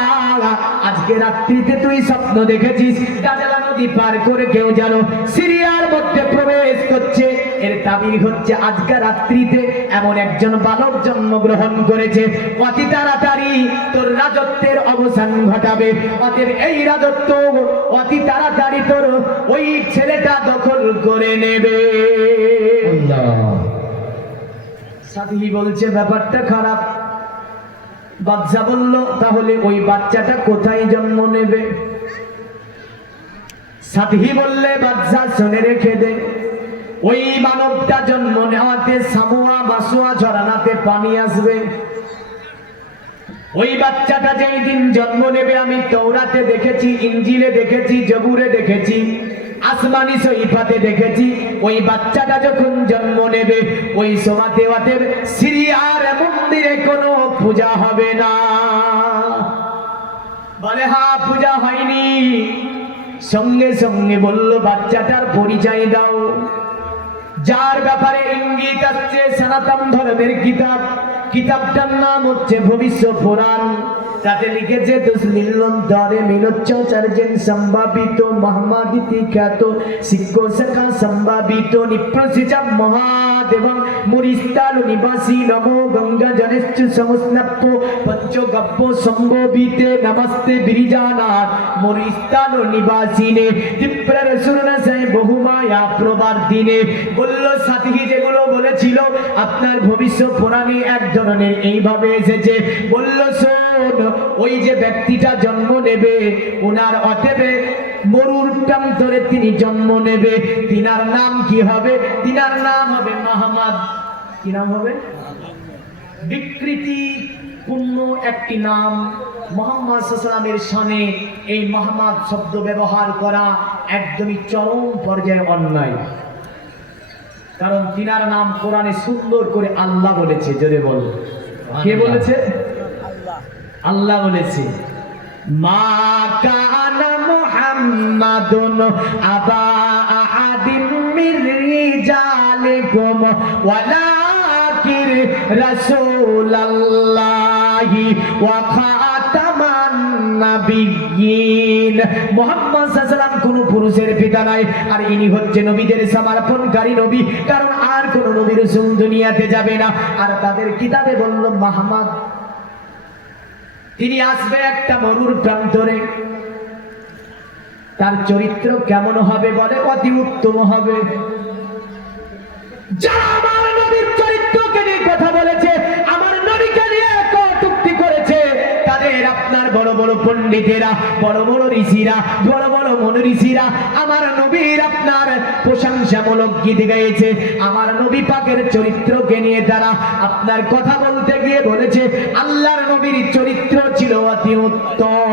আজকে রাত্রিতে তুই স্বপ্ন দেখেছিস গাজলা নদী পার করে কেউ যেন সিরিয়ার মধ্যে প্রবেশ করছে। এর তাবির হচ্ছে আজকে রাত্রিতে এমন একজন বালক জন্মগ্রহণ করেছে, অতি তাড়াতাড়ি তোর রাজত্বের অবসান ঘটাবে। অতএব এই রাজত্ব অতি তাড়াতাড়ি তোর ওই ছেলেটা দখল করে নেবে। সাথী বলছে ব্যাপারটা খারাপ। বাদশা বলল, তাহলে ওই বাচ্চাটা কোথায় জন্ম নেবে? সাথী বললে, বাদশা শুনে রেখে দে, ওই মানবটা জন্ম নেওয়াতে সামুয়া বাসুয়া ঝরানাতে পানি আসবে। ওই বাচ্চাটা যেই দিন জন্ম নেবে আমি তওরাতে দেখেছি, ইনজিলে দেখেছি, জবুরে দেখেছি, আসমানি সহিফাতে দেখেছি, ওই বাচ্চাটা যখন জন্ম নেবে ওই সময়তে ওদের সিরিয়ার মন্দিরে কোনো পূজা হবে না। বলে, হ্যাঁ পূজা হয়নি। সঙ্গে সঙ্গে বলল, বাচ্চাটার পরিচয় দাও। যার ব্যাপারে ইঙ্গিত আসছে সনাতন ধর্মের কিতাব, কিতাবটার নাম হচ্ছে ভবিষ্যৎ পুরাণ। তাতে লিখেছে, দরে মিলোচ্চার্যেন সম্ভাবিত মহামাদিতি খ্যাত শিক্ষা সম্ভাবিত নিপ্রসিজা মহাদেব মুরিস্তাল নিবাসী নমো গঙ্গা জনেশ্চু সমস্নাপ্য পঞ্চগব্য সম্ভবিতে নমস্তে বিরিজানাথ মুরিস্তাল নিবাসিনে তীব্র সুরনসায় বহুমায়া প্রবার দিনে। বলল, সাথী যেগুলো বলেছিল আপনার ভবিষ্যৎ পুরাণে এক ধরনের এইভাবে এসেছে। বলল, শোন, ওই যে ব্যক্তিটা জন্ম নেবে ওনার অতএবে মরুর প্রান্তরে তিনি জন্ম নেবে। তিনার নাম কি হবে? তিনার নাম হবে মোহাম্মদ। কি নাম হবে? বিকৃতি পূর্ণ একটি নাম। মুহাম্মদ সাল্লাল্লাহু আলাইহি ওয়াসাল্লামের শানে এই মোহাম্মদ শব্দ ব্যবহার করা একদমই চরম পর্যায়ে অন্যায়। কারণ তিনার নাম কোরআনে সুন্দর করে আল্লাহ বলেছে। জোরে বল, কে বলেছে? আল্লাহ বলেছে, মা কানা মুহাম্মাদুন আবা আহাদিম মির রিজালিকুম ওয়ালাকিন রাসূলুল্লাহি ওয়া খাতামান নাবিয়্যিন। মুহাম্মদ সাল্লাল্লাহু আলাইহি ওয়াসাল্লাম কোন পুরুষের পিতা নয়, আর ইনি হচ্ছে নবীদের সমর্পণকারী নবী। কারণ আর কোন নবী রাসূল দুনিয়াতে যাবে না। আর তাদের কিতাবে বলল মুহাম্মদ তিনি আসবে একটা মরুর প্রান্তরে। তার চরিত্র কেমন হবে? বলে, অতি উত্তম হবে। যারা আমার নবীর চরিত্রকে নিয়ে কথা বলেছে, আমার নবীকে নিয়ে কটূক্তি করেছে, তাদের আপনার বড় বড় পণ্ডিতেরা, বড় বড় ঋষিরা, বড় বড় মনীষীরা আমার নবীর আপনার প্রশংসামূলক গীত গাইছে। আমার নবী পাকের চরিত্রকে নিয়ে তারা আপনার কথা বলতে গিয়ে বলেছে আল্লাহর নবীর চরিত্র ছিল অতি উত্তম।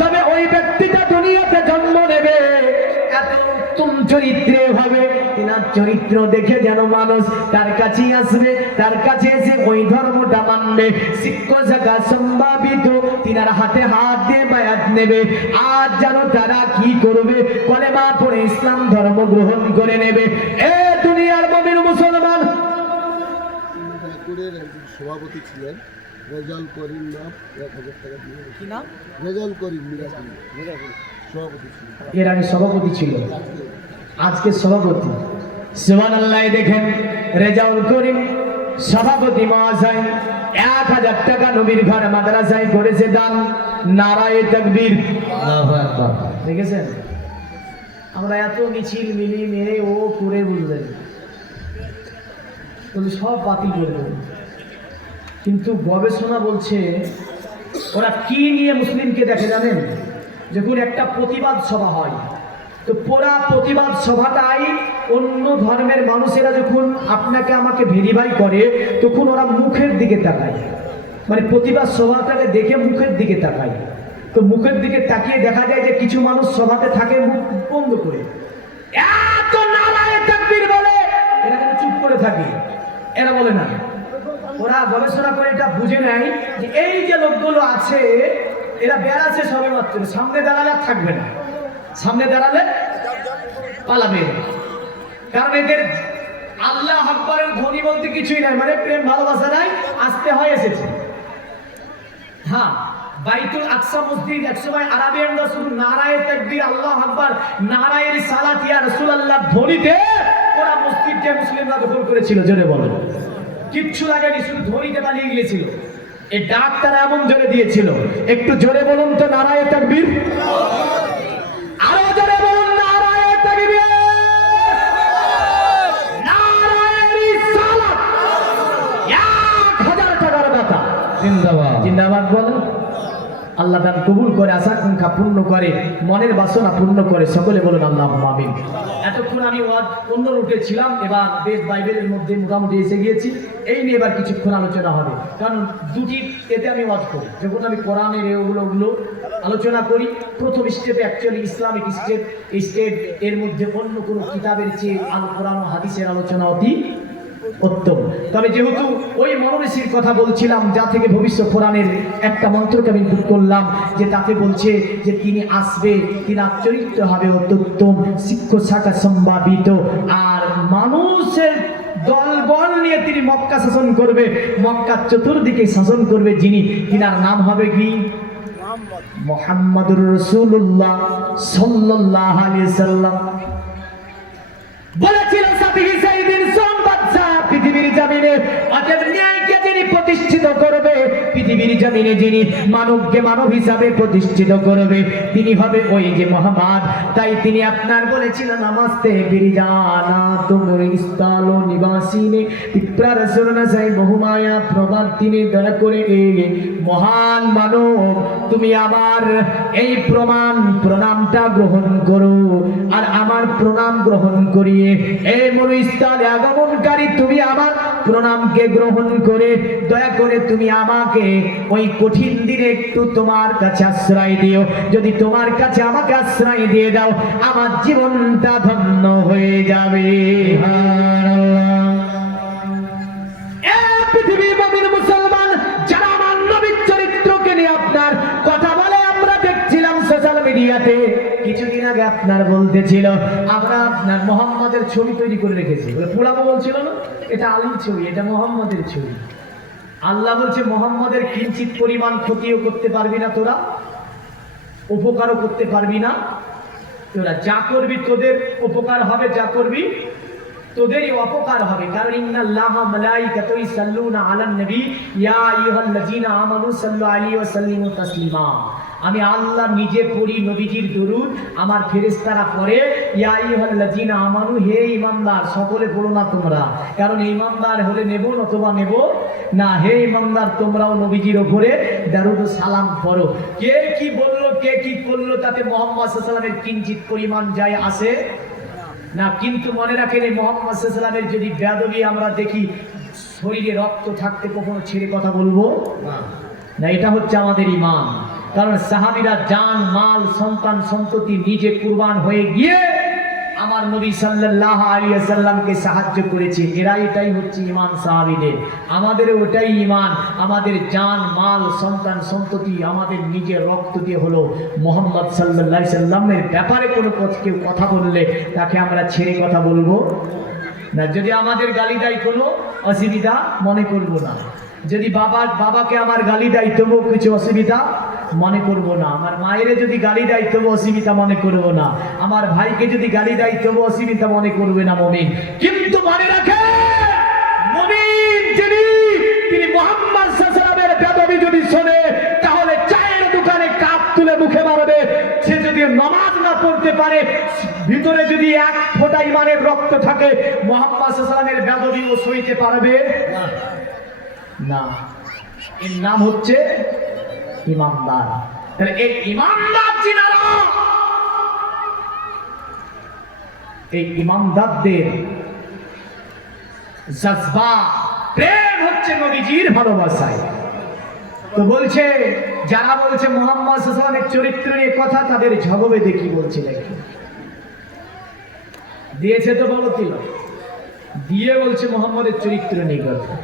তবে ওই ব্যক্তিটা দুনিয়াতে জন্ম নেবে এত উত্তম চরিত্রে হবে, তিনার চরিত্র দেখে যেন মানুষ তার কাছে আসবে, তার কাছে এসে ওই ধর্মটা মানবে। শিক্ষা সম্ভাবিত তিনার হাতে হাত দিয়ে বায়াত নেবে। আজ যেন তারা কি করবে, কলেমা পড়ে ইসলাম ধর্ম গ্রহণ করে নেবে। এ দুনিয়ার মুমিন মুসলমান, সভাপতি ছিলেন রেজাউল করিম, নাম 1000 টাকা দিয়ে। কি নাম? রেজাউল করিম সভাপতি ছিলেন। এর আগে সভাপতি ছিল, আজকে সভাপতি। সুবহানাল্লাহ। দেখেন রেজাউল করিম সভাপতি মহাশয় 1000 টাকা নবীর ঘর মাদ্রাসায় করেছে দান। নারায়ে তাকবীর। দেখেছেন, আমরা এত মিছিল মিলিয়ে মেরে ও করে বুঝলেন সব বাতিল করে দেবেন, কিন্তু গবেষণা বলছে ওরা কি নিয়ে মুসলিমকে দেখে জানেন? যখন একটা প্রতিবাদ সভা হয়, তো পুরা প্রতিবাদ সভাটাই অন্য ধর্মের মানুষেরা যখন আপনাকে আমাকে ভেরিফাই করে, তখন ওরা মুখের দিকে তাকায়, মানে প্রতিবাদ সভাটাকে দেখে মুখের দিকে তাকায়। তো মুখের দিকে তাকিয়ে দেখা যায় যে কিছু মানুষ সভাতে থাকে মুখ বন্ধ করে, এত নারায়ে তাকবীর বলে, এরা কিন্তু চুপ করে থাকে, এরা বলে না। ওরা গবেষণা করে এটা বুঝে নেয় যে এই যে লোকগুলো আছে এরা বেড়াচ্ছে সবে মাত্র, সামনে দাঁড়ালে আর থাকবে না, সামনে দাঁড়ালে পালাবে। কারণ এদের আল্লাহ আকবরের ধ্বনি বলতে কিছুই নাই, মানে প্রেম ভালোবাসা নাই, আসতে হয় এসেছে। হ্যাঁ, বাইতুল আকসা মসজিদ একসময় আরাবিয়ানরা শুধু নারায়ে তাকবীর, আল্লাহ আকবার, নারায়ে রিসালাত ইয়া রাসূলুল্লাহ ধ্বনিতে ওরা মসজিদকে মুসলিমরা দখল করেছিল। জোরে বলেন, কিচ্ছু লাগেনি, শুধু ধ্বনিতে পালিয়ে গিয়েছিল। এই ডাক তারা এমন জোরে দিয়েছিল। একটু জোরে বলুন তো নারায়ে তাকবীর, আরো জোরে বলুন নারায়ে তাকবীর, নারায়ে রিসালাত, 1000 টাকার দাতা জিন্দাবাদ জিন্দাবাদ বলেন। আল্লাহ দান কবুল করে, আশা আকাঙ্ক্ষা পূর্ণ করে, মনের বাসনা পূর্ণ করে, সকলে বলুন আল্লাহুম্মা আমিন। এতক্ষণ আমি অন্য রুটে ছিলাম, এবার বেদ বাইবেলের মধ্যে মোটামুটি এসে গিয়েছি। এই নিয়ে এবার কিছুক্ষণ আলোচনা হবে, কারণ দুটি এতে আমি ওয়াজ করি। যখন আমি কোরআনের ওগুলো আলোচনা করি, প্রথম স্টেপে অ্যাকচুয়ালি ইসলামিক স্টেপ, এর মধ্যে অন্য কোনো কিতাবের চেয়ে আল কোরআন ও হাদিসের আলোচনা অতি উত্তম। তবে যেহেতু ওই মনোনীতির কথা বলছিলাম, যা থেকে ভবিষ্যৎ কোরআনের একটা মন্ত্রকে আমি বুক করলাম, যে তাতে বলছে যে তিনি আসবে, তিনি চরিত্র হবে অত্যুত্তম, শিক্ষক শাখা সম্ভাবিত, আর মানুষের দলবল নিয়ে তিনি মক্কা শাসন করবে, মক্কার চতুর্দিকে শাসন করবে যিনি, তিনার নাম হবে কি? মুহাম্মাদুর রাসূলুল্লাহ সাল্লাল্লাহু আলাইহি সাল্লাম। বলেছিলেন সাবিহি সাইদিন পৃথিবীর জমিনে অতএব ন্যায়কে যিনি প্রতিষ্ঠিত করবে, পৃথিবীর জমিনে যিনি মানবকে মানব হিসাবে প্রতিষ্ঠিত করবে, তিনি হবে ওই যে মুহাম্মদ। তাই তিনি আপনার বলেছিলেন নমস্তে বিরিজানা তুমুর ইস্তালো নিবাসিনে পিপ্রার সুরনা সাই বহুমায়া প্রবাদিনে দয়া করে মহান মানব, তুমি আমার এই প্রণামটা গ্রহণ করো, আর আমার প্রণাম গ্রহণ করিয়ে এই মনুস্থলে আগমনকারী তুমি আমার প্রণামকে গ্রহণ করে দয়া করে তুমি আমাকে ওই কঠিন দিনে একটু তোমার কাছে আশ্রয় দিও। যদি তোমার কাছে আমাকে আশ্রয় দিয়ে দাও, আমার জীবনটা ধন্য হয়ে যাবে। পৃথিবীর মুমিন মুসলমান যারা আমার নবীর চরিত্রকে নিয়ে আপনার কথা বলে, আমরা দেখছিলাম সোশ্যাল মিডিয়াতে কিছুদিন আগে আপনার বলতেছিল আমরা আপনার মোহাম্মদের ছবি তৈরি করে রেখেছি, পোড়াবো বলছিল না, এটা আলীর ছবি, এটা মোহাম্মদের ছবি। আল্লাহ বলছে মোহাম্মদের কিঞ্চিত পরিমাণ ক্ষতিও করতে পারবি না তোরা, উপকারও করতে পারবি না তোরা, যা করবি তোদের উপকার হবে, যা করবি তোদেরই অপকার হবে। কারণ ইন্নাল্লাহা মালাইকাতুহু ইসাল্লুনা আলান নবী ইয়া আইয়ুহাল্লাযীনা আমানু সাল্লু আলাইহি ওয়া সাল্লিমু তাসলিমা। আমি আল্লাহ নিজে পড়ি নবীজির দরুদ, আমার ফেরেশতারা পড়ে ইয়া আইয়ুহাল্লাযীনা আমানু, হে ঈমানদার সকলে পড়ো না তোমরা, কারণ ঈমানদার হলে নেব অথবা নেব না, হে ঈমানদার তোমরাও নবীজির উপরে দরুদ ও সালাম পড়ো। কে কি বললো, কে কি করলো, তাতে মুহাম্মদ সাল্লাল্লাহু আলাইহি ওয়াসাল্লামের কিঞ্চিত পরিমাণ যায় আসে না। কিন্তু মনে রাখেন এই মুহাম্মদ সাল্লাল্লাহু আলাইহি ওয়াসাল্লামের যদি বেয়াদবি আমরা দেখি, শরীরে রক্ত থাকতে কখনো ছেড়ে কথা বলবো না, এটা হচ্ছে আমাদের ঈমান। কারণ সাহাবীরা জান মাল সন্তান সন্ততি নিজে কুরবান হয়ে গিয়ে আমার নবী সাল্লাল্লাহু আলাইহি ওয়াসাল্লামকে সাহায্য করেছে, এটাই হচ্ছে ঈমান সাহাবীদের। আমাদের ওটাই ঈমান, আমাদের জান মাল সন্তান সন্ততি আমাদের নিজের রক্ত দিয়ে হলো। মুহাম্মদ সাল্লাল্লাহু আলাইহি সাল্লামের ব্যাপারে কোনো কেউ কথা বললে তাকে আমরা ছেড়ে কথা বলবো না। যদি আমাদের গালি দেয় কোনো অসুবিধা মনে করব না। যদি বাবাকে আমার গালি দেয় তবুও কিছু অসুবিধা মনে করব না। আমার মায়ের যদি গালি দেয় তবু অসুবিধা মনে করব না। আমার ভাইকে যদি গালি দেয় তবু অসুবিধা মনে করবে না মুমিন। কিন্তু মনে রাখে মুমিন তিনি মুহাম্মদ সাল্লাল্লাহু আলাইহি ওয়াসাল্লামের বেদবি যদি শোনে তাহলে চায়ের দোকানে কাপ তুলে মুখে মারবে। সে যদি নামাজ না পড়তে পারে, ভিতরে যদি এক ফোঁটা ঈমানের রক্ত থাকে, মুহাম্মদ সাল্লাল্লাহু আলাইহি ওয়াসাল্লামের বেদবি ও সইতে পারবে না। এর নাম হচ্ছে ইমানদার। তাহলে এই ইমানদার যিনারা, এই ইমানদারদের জজবা প্রেম হচ্ছে নবীজির ভালোবাসায়। তো বলছে যারা বলছে মুহাম্মদ সাল্লাল্লাহু আলাইহি ওয়াসাল্লামের চরিত্র নিয়ে কথা, তাদের ঝগবে দেখি বলছে নাকি দিয়েছে তো বলো কি দিয়ে বলছে মুহাম্মদের চরিত্র নিয়ে কথা।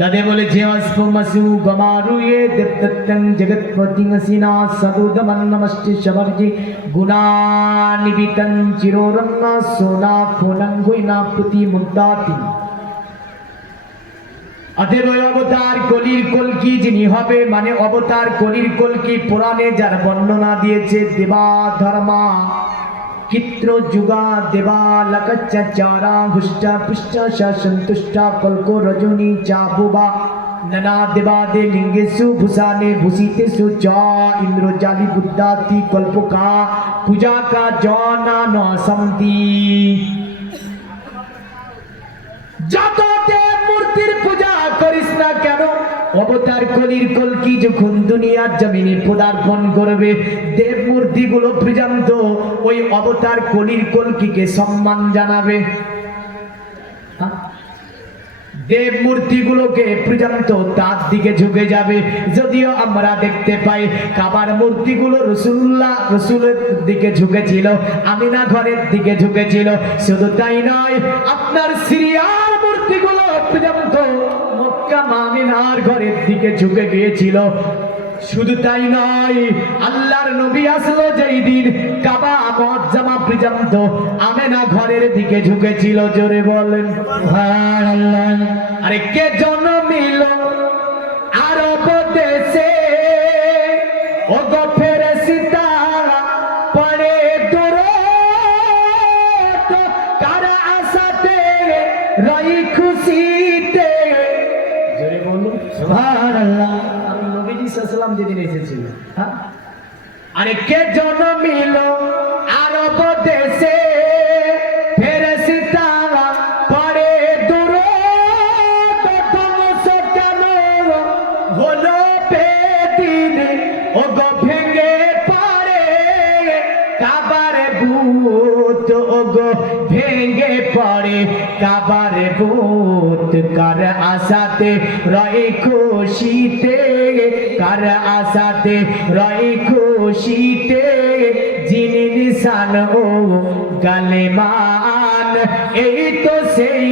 তাদের বলে যে আসফমাসু গমারুয়ে দেবতং জগৎপতিং সিনা সদুদমন নমস্তে শবরজি গুণানিবিতং চিরোরন্না সোনা খোনং হুইনা পুতি মুদ্দাতি। অতএব অবতার কলির কলকি যিনি হবে, মানে অবতার কলির কলকি পুরাণে যার বর্ণনা দিয়েছে দেবা ধর্মা চিত্র যুগা দেবা লকচ্চারা হুষ্টা পুষ্টা সন্তুষ্টা কল্প রজনী চাবুবা ননা দেবাদে লিঙ্গেষু ভূষানে ভূষিতেষু চ ইন্দ্রজালি বুদ্ধাতি কল্পকা পূজা কা জনা ন সন্তি। যত দেব মূর্তির পূজা করিস না কেন, অবতার কলির কলকি যখন দুনিয়ার জমিনে পদার্পণ করবে, দেব মূর্তিগুলো পর্যন্ত ওই অবতার কলির কলকিকে সম্মান জানাবে। দেব মূর্তিগুলোকে পর্যন্ত তার দিকে ঝুঁকে যাবে। যদিও আমরা দেখতে পাই কাবার মূর্তিগুলো রসুলের দিকে ঝুঁকেছিল, আমিনা ঘরের দিকে ঝুঁকেছিল। শুধু তাই নয়, আপনার সিরিয়ার মূর্তিগুলো পর্যন্ত মক্কা আমিনার ঘরের দিকে ঝুঁকে গিয়েছিল। শুধু তাই নয়, আল্লাহর নবী আসলো যেই দিন কাবা মুআজ্জামা পর্যন্ত আমেনা ঘরের দিকে ঝুঁকেছিল। জোরে বলেন সুবহানাল্লাহ। আরে কে জন্মিল আরব দেশে, ও গো ফেরেশতা পড়ে দুরূদ, কার আশাতে রই খুশিতে। জোরে বলুন সুবহানাল্লাহ। সাল্লাম যেদিন এসেছিল, হ্যাঁ, আরে কে জন্মিল আরব দেশে, ফেরেশতা পড়ে দুরূদ, ধ্বংস কেন হলো বেদিন, ও গো ভেঙে পড়ে কাবার বুত, ও গো ভেঙে পড়ে কাবার বুত। কার আশাতে রয় খুশিতে, কার আশাতে রয় খুশিতে, যিনি নিশান ও গালেমান, এই তো সেই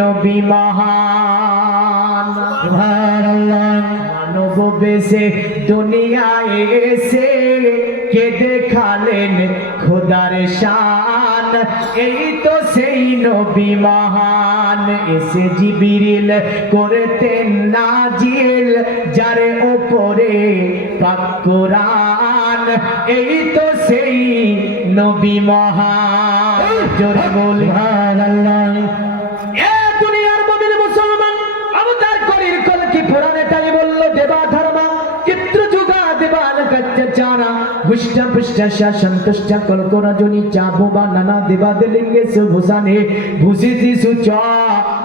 নবী মহান। সুবহানাল্লাহ। মানব বেশে দুনিয়ায় এসে কে দেখালেন খোদার শান, এই তো সেই নবী মহান। এসে জিবরিল করতেন নাজিল যার উপরে পাক কোরআন, এই তো সেই নবী মহান। জোরে বলি সুবহানাল্লাহ। এ দুনিয়ার মুমিন মুসলমান, অবতার কলির কলকি পুরাণে তাই বলল দেবা ধর্মা চিত্র যুগা দেবাল কচ্চারা হুষ্টা পুষ্টা সন্তুষ্টা কল্প রজনী চাবুবা নানা দেবাদে লিঙ্গেষু ভূষানে ভূষিতেষু চ।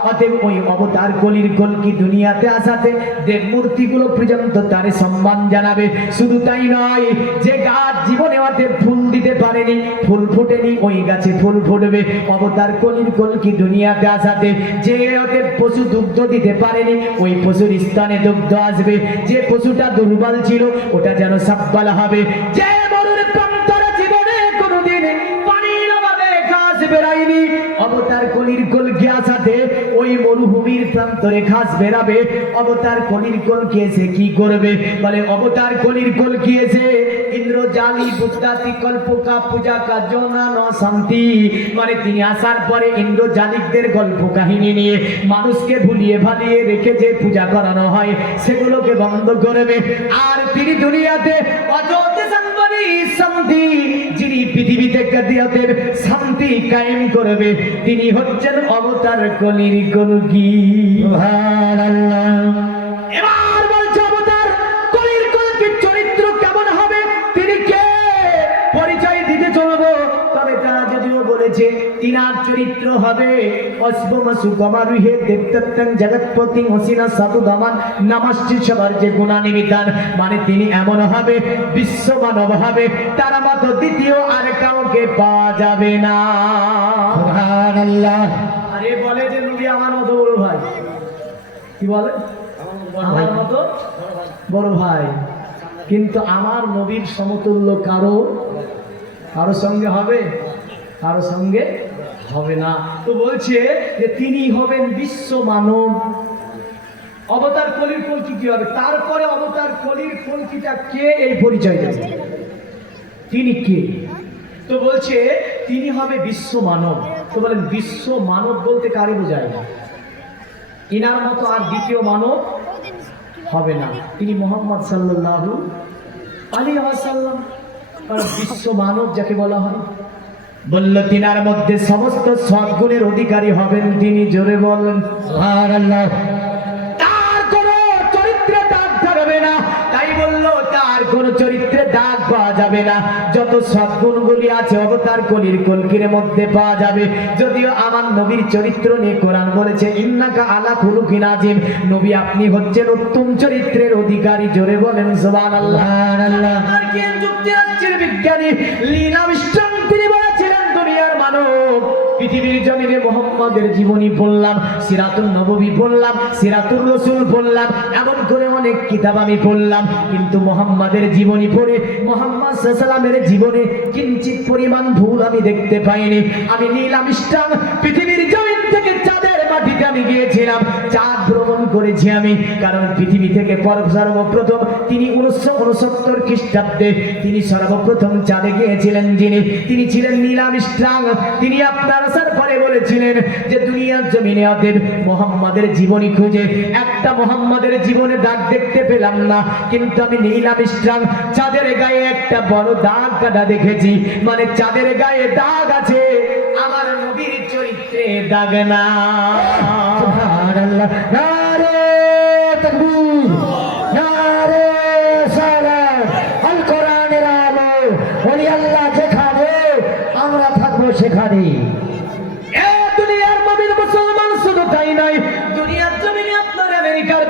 অতএব ওই অবতার কলির কলকি দুনিয়াতে আসাতে দেব মূর্তিগুলো পর্যন্ত তারে সম্মান জানাবে। শুধু তাই নয়, যে গাছ জীবনে ওতে ফুল দিতে পারেনি, ফুল ফোটেনি, ওই গাছে ফুল ফুটবে অবতার কলির কলকি দুনিয়াতে আসাতে। যে ওতে পশু দুগ্ধ দিতে পারেনি, ওই পশুর স্থানে দুগ্ধ আসবে। যে পশুটা দুর্বল ছিল ওটা যেন সবল হবে। যে মরুর প্রান্তরে জীবনে কোনোদিন পানির অভাবে ঘাস প্রান্তরে ঘাস বেরাবে। অবতার কলির কোল গিয়েছে কি করবে? বলে অবতার কলির কোল গিয়েছে ইন্দ্রজালি বুদ্ধাতি কল্পকা পূজা কার্য না শান্তি। মানে তিনি আসার পরে ইন্দ্রজালিকদের গল্প কাহিনী নিয়ে মানুষকে ভুলিয়ে ভালিয়ে রেখে যে পূজা করানো হয় সেগুলোকে বন্ধ করবে। আর তিনি দুনিয়াতে অযোধ্যা সম্পরি শান্তি, যিনি পৃথিবীতে কাদিয়াতে শান্তি কায়েম করবে তিনি হচ্ছেন অবতার কলির কলকি। সুবহানাল্লাহ। এবার বলছে অবতার কলির কলকির চরিত্র কেমন হবে, তিনি কে, পরিচয় দিতে চলবো। তবে তারা যদিও বলেছে তিনার চরিত্র হবে অশ্বমাসু গমারুহে দেবদত্তং জগৎপতি অসিনা সাধু দামান নামাশ্চি সবার যে গুণানিমিতান। মানে তিনি এমন হবে বিশ্ব মানব হবে, তার মতো দ্বিতীয় আর কাউকে পাওয়া যাবে না। সুবহানাল্লাহ। আরে বলে যে নবী আমার মতো বড় ভাই, কি বলে আমার মতো বড় ভাই, কিন্তু আমার নবীর সমতুল্য কারো সঙ্গে হবে, কারো সঙ্গে হবে না। তো বলছে যে তিনি হবেন বিশ্ব মানব। অবতার কলির কলকি কি হবে? তারপরে অবতার কলির কলকিটা কে এই পরিচয় দেবে, তিনি কে? তো বলছে তিনি হবে বিশ্ব মানব। তো বলেন বিশ্ব মানব বলতে কারে বোঝায়? ইনার মতো আর দ্বিতীয় মানব হবে না, তিনি মুহাম্মদ সাল্লাল্লাহু আলাইহি ওয়াসাল্লাম। আর বিশ্ব মানব যাকে বলা হয়, বলল তিনার মধ্যে সমস্ত সদ্গুণের অধিকারী হবেন তিনি। জোরে বলেন সুবহানাল্লাহ। তার কোনো চরিত্রে দাগ থাকবে না, তাই বললো তার কোনো চরিত্রে দাগ পাওয়া যাবে না। যত সদ্গুণগুলি আছে অবতার কলির কলকির মধ্যে পাওয়া যাবে। যদিও আমার নবীর চরিত্র নিয়ে কোরআন বলেছে ইন্নাকা আলা খুলুকিন আযীম, নবী আপনি হচ্ছেন উত্তম চরিত্রের অধিকারী। জোরে বলেন সুবহানাল্লাহ। আর কি যুক্তিরাজ্যের বিজ্ঞানী লীল আর্মস্ট্রং তিনি বলেছিলেন দুনিয়ার মানব পৃথিবীর জমিনে মুহাম্মাদের জীবনী পড়লাম, সিরাতুন নববী পড়লাম, সিরাতুর রাসূল পড়লাম, এমন করে অনেক কিতাব আমি পড়লাম, কিন্তু মুহাম্মাদের জীবনী পড়ে মুহাম্মদ সাল্লাল্লাহু আলাইহি ওয়াসাল্লামের জীবনে কিঞ্চিত পরিমাণ ভুল আমি দেখতে পাইনি। আমি নীল আর্মস্ট্রং পৃথিবীর জমিন থেকে চাঁদের মাটিতে আমি গিয়েছিলাম, চাঁদ ভ্রমণ করেছি আমি, কারণ পৃথিবী থেকে সর্বপ্রথম তিনি 1969 খ্রিস্টাব্দে তিনি সর্বপ্রথম চাঁদে গিয়েছিলেন। তিনি ছিলেন নীল আর্মস্ট্রং। তিনি আপনার আসার পরে বলেছিলেন যে দুনিয়ার জমিনে অতএব মুহাম্মাদের জীবনী খুঁজে একটা মুহাম্মাদের জীবনে দাগ দেখতে পেলাম না, কিন্তু আমি নীল আর্মস্ট্রং চাঁদের গায়ে একটা বড় দাগ কাটা দেখেছি। মানে চাঁদের গায়ে দাগ আছে, আমার নবীর চরিত্রে দাগ না। সুবহানাল্লাহ। নারে তাকবীর, নারে সালাত। আল কোরআনের আলো, ওলি আল্লাহ যেখানে আমরা থাকবো সেখানে। এ দুনিয়ার মুমিন মুসলমান শুধু তাই নয়, দুনিয়ার জমিনে আপনার আমেরিকার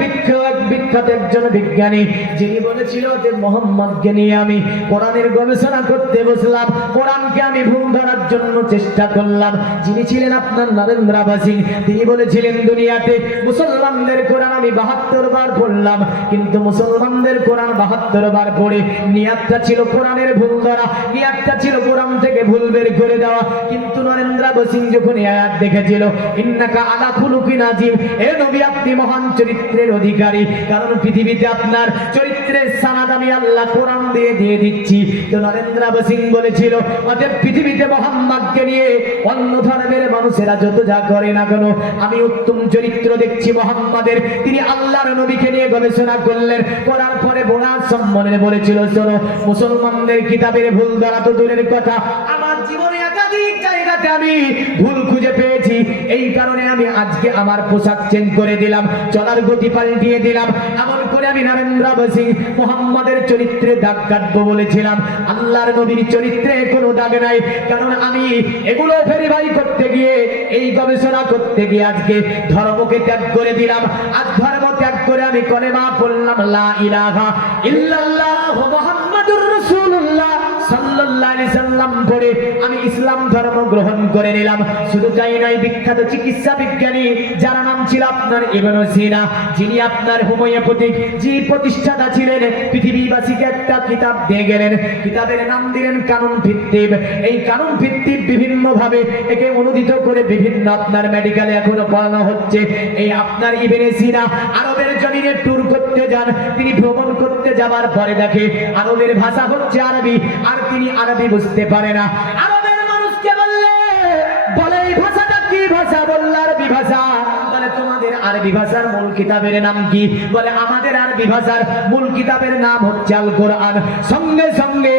বিখ্যাত একজন বিজ্ঞানী যিনি বলেছিল যে মোহাম্মদকে নিয়ে আমি কোরআনের গবেষণা করতে বসলাম, কোরআনকে আমি ভুল ধরার জন্য চেষ্টা করলাম। যিনি ছিলেন আপনার নরেন্দ্র সিং, তিনি বলেছিলেন দুনিয়াতে মুসলমানদের কোরআন আমি 72 বার পড়লাম, কিন্তু মুসলমানদের কোরআন 72 বার পড়ে নিয়াতটা ছিল কোরআনের ভুল ধরা, নিয়াতটা ছিল কোরআন থেকে ভুল বের করে দেওয়া। কিন্তু নরেন্দ্র সিং যখন এই আয়াত দেখেছিল ইন্নাকা আলা খুলুকিন আযীম, এ নবী আপনি মহান চরিত্রের অধিকারী, কারণ পৃথিবীতে আপনার চরিত্রের সানাদ আমি আল্লাহ কোরআন দিয়ে দিচ্ছি। তো নরেন্দ্র সিং বলেছিল অতএব পৃথিবীতে মুহাম্মদকে নিয়ে অন্য ধর্মের মানুষেরা যত যা করে না কেন আমি উত্তম চরিত্র দেখছি মুহাম্মদের। তিনি আল্লাহর নবীকে নিয়ে গবেষণা করলেন, করার পরে বোনাস সম্মানে বলেছিল শোনো মুসলমানদের কিতাবের ভুল ধরা তো দূরের কথা, আমার জীবনে একাধিক জায়গাতে আমি ভুল খুঁজে পেয়েছি, এই কারণে আমি আজকে আমার পোশাক চেঞ্জ করে দিলাম, চলার গতি পাল্টিয়ে দিলাম। এমন করে আমি নরেন্দ্র সিং মুহাম্মাদের চরিত্রে দাগ কাটবো বলেছিলাম, আল্লাহর নবীর চরিত্রে কোনো দাগ নাই, কারণ আমি এগুলো ভেরিফাই করতে গিয়ে এই গবেষণা করতে গিয়ে আজকে ধর্মকে ত্যাগ করে দিলাম। আজ ধর্ম ত্যাগ করে আমি কলেমা পড়লাম লা ইলাহা ইল্লাল্লাহ মুহাম্মাদুর রাসূলুল্লাহ সাল্লাল্লাহু আলাইহি সাল্লাম পড়ে আমি ইসলাম ধর্ম গ্রহণ করে নিলাম। শুধু তাই নয়, বিখ্যাত চিকিৎসা বিজ্ঞানী যার নাম ছিল আপনার ইবনে সিনা, যিনি আপনার হোমিওপ্যাথিক যে প্রতিষ্ঠাতা ছিলেন, পৃথিবীবাসীকে একটা কিতাব দিয়ে গেলেন। কিতাবের নাম দিলেন কানুন ভিত্তিক। এই কানুন ভিত্তিক বিভিন্ন ভাবে একে অনুদিত করে বিভিন্ন আপনার মেডিকেলে এখনো পড়ানো হচ্ছে। এই আপনার ইবনে সিনা আরবের জমিনে ট্যুর করতে যান। তিনি ভ্রমণ করতে যাবার পরে দেখে আরবের ভাষা হচ্ছে আরবি, আর তিনি আরবি বুঝতে পারে না। আরবের মানুষকে বলে এই ভাষাটা কি ভাষা? বলল আরবি ভাষা। বলে তোমাদের আরবি ভাষার মূল কিতাবের নাম কি? বলে আমাদের আরবি ভাষার মূল কিতাবের নাম হচ্ছে আল কোরআন। সঙ্গে সঙ্গে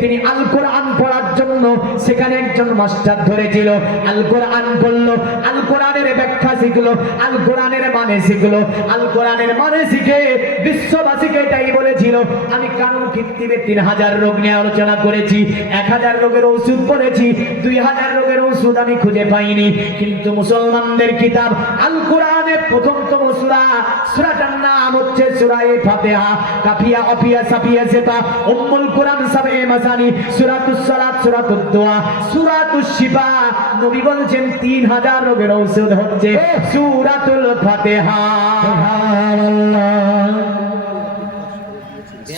তিনি আল কোরআন পড়ার জন্য সেখানে একজন মাস্টার ধরেছিল। আল কোরআন বলল, আল কোরআনের ব্যাখ্যা শিখলো, আল কোরআনের মানে শিখলো। আল কোরআনের মানে শিখে বিশ্ববাসীকে এটাই বলেছিল, আমি কানুন ভিত্তিতে 3000 রোগ নিয়ে আলোচনা করেছি, 1000 রোগের ওষুধ পড়েছি, 2000 রোগের ওষুধ আমি খুঁজে পাইনি। কিন্তু মুসলমানদের কিতাব আল কোরআনের প্রথমতম সূরা, সূরাটার নাম হচ্ছে সূরায়ে ফাতিহা। কাফিয়া অফিয়া সাফিয়া সেতা উম্মুল কোরআন সাবে মাসানি, সূরাতুস সালাত, সূরাতুদ দোয়া, সূরাতুশ শিফা। নবী বলেছেন 3000 রোগের ঔষধ হচ্ছে সূরাতুল ফাতিহা। সুবহানাল্লাহ,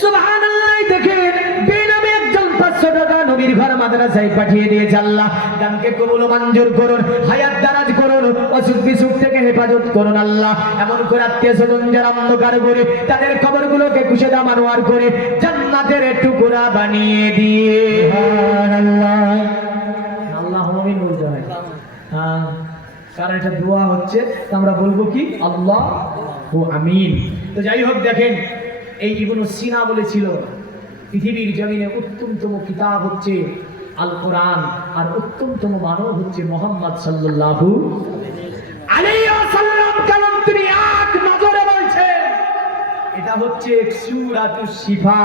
সুবহানাল্লাহ। দেখেন বেনামে একজন 500 টাকা নবীর ঘর মাদ্রাসায় পাঠিয়ে দিয়েছে আল্লাহ। দানকে কবুল মঞ্জুর করুন, হায়াত দারাজ করুন, অসুখ বিসুখ থেকে হেফাজত করুন আল্লাহ। এমন করে আত্মীয় স্বজন যারা অন্ধকার করে তাদের কবরগুলোকে কুশেদা মানোয়ার করে জান্নাতের টুকরা বানিয়ে দিয়ে আল্লাহ আল্লাহ আমিন বলতে হয়। হ্যাঁ, কারণ এটা দোয়া হচ্ছে, তো আমরা বলবো কি আল্লাহ ও আমিন। তো যাই হোক, দেখেন এই ইবনে সিনা বলেছিল পৃথিবীর জমিনে উত্তমতম কিতাব হচ্ছে আল কোরআন, আর উত্তমতম মানব হচ্ছে মুহাম্মদ সাল্লাল্লাহু আলাইহি ওয়াসাল্লাম। কারণ তিনি এক নজরে বলছেন এটা হচ্ছে সূরাতুশ শিফা,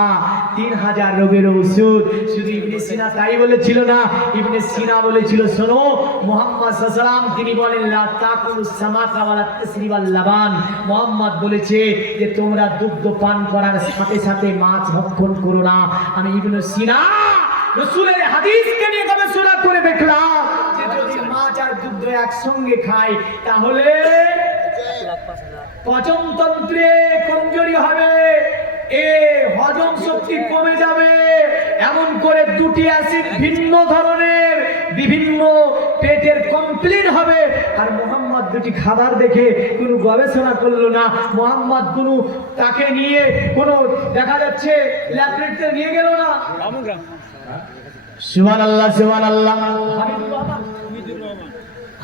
3000 রোগের ওষুধ। শুধু ইবনে সিনা তাই বলেছিল না, ইবনে সিনা বলেছিল শোনো মুহাম্মদ সাল্লাল্লাহু আলাইহি ওয়াসাল্লাম তিনি বলেন লা তাকুলুস সামাকা ওয়ালা তাসরিবাল লাবান। মুহাম্মদ বলেছে যে তোমরা দুগ্ধ পান করার সাথে সাথে মাছ ভক্ষণ করো না। আমি ইবনে সিনা রাসূলের হাদিসকে নিয়ে গবেষণা করে দেখলাম যে যদি মাছ আর দুগ্ধ একসঙ্গে খায় তাহলে পাচনতন্ত্রে কমজোরি হবে, এ হজম শক্তি কমে যাবে। এমন করে দুটি অ্যাসিড ভিন্ন ধরনের বিভিন্ন পেটের কমপ্লেন হবে। আর মুহাম্মদ দুটি খাবার দেখে কোনো গবেষণা করলো না, মুহাম্মদ কোনো তাকে নিয়ে কোনো দেখা যাচ্ছে ল্যাবরেটরিতে নিয়ে গেল না। সুবহানাল্লাহ, সুবহানাল্লাহ।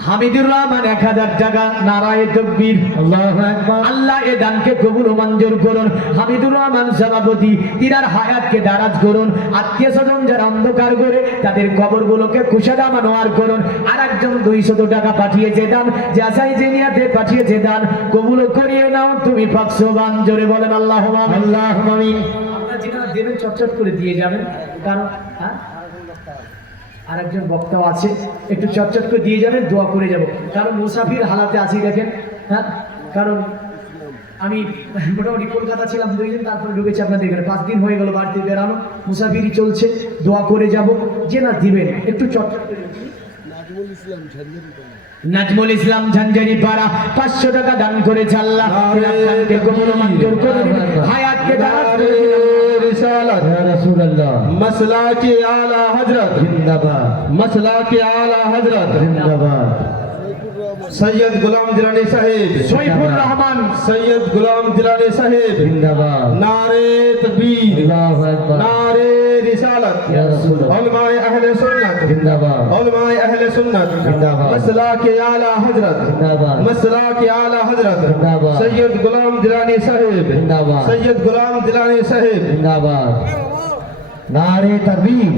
হামিদুর রহমান 1000 টাকা, নারায়ে তাকবীর, আল্লাহু আকবার। আল্লাহ এ দানকে কবুল ও মঞ্জুর করুন। হামিদুর রহমান সভাপতি, তিনার হায়াতকে দারাজ করুন। আত্মীয় স্বজন যারা অন্ধকার করে তাদের কবরগুলোকে কুশাদা মানোয়ার করুন। আর একজন 200 টাকা পাঠিয়েছে দান, যাচাই জেনিয়াতে পাঠিয়েছে দান, কবুল করিয়ে নাও তুমি পাক সুবহান। জোরে বলেন আল্লাহুম্মা আমিন, আল্লাহুম্মা আমিন। আপনারা যেটা দেবেন চটচট করে দিয়ে যাবেন, কারণ আরেকজন বক্তাও আছে, একটু চটচট করে দিয়ে যাবেন, দোয়া করে যাব। কারণ মুসাফির হালাতে আছি দেখেন। হ্যাঁ, কারণ আমি মোটামুটি কলকাতা ছিলাম 2 দিন, তারপরে ঢুকেছি আপনাদের এখানে। 5 দিন হয়ে গেল বাড়িতে বেরানো, মুসাফিরি চলছে, দোয়া করে যাব। যে না দিবেন একটু চটচট করে। নাজমুল ইসলাম ঝঞ্ঝারি পাড়া 500 টাকা দান করেছে আল্লাহ। খানকে কবুল মঞ্জুর করে দিন, হায়াতকে দারাজ করে দিন। रिसालत या रसूल अल्लाह, मसला के आला हजरत जिंदाबाद, मसला के आला हजरत जिंदाबाद। सैयद गुलाम दिलानी साहिब, सैफुर रहमान, सैयद गुलाम दिलानी साहिब जिंदाबाद। नारे तकबीर, अल्लाहु अकबर, नारे रिसालत या रसूल अल्लाह, उलमाए अहले सुन्नत जिंदाबाद, उलमाए अहले सुन्नत जिंदाबाद। मसला के आला हजरत जिंदाबाद, मसला के आला हजरत जिंदाबाद। सैयद गुलाम दिलानी साहिब जिंदाबाद, सैयद गुलाम दिलानी साहिब जिंदाबाद। नारे तकबीर।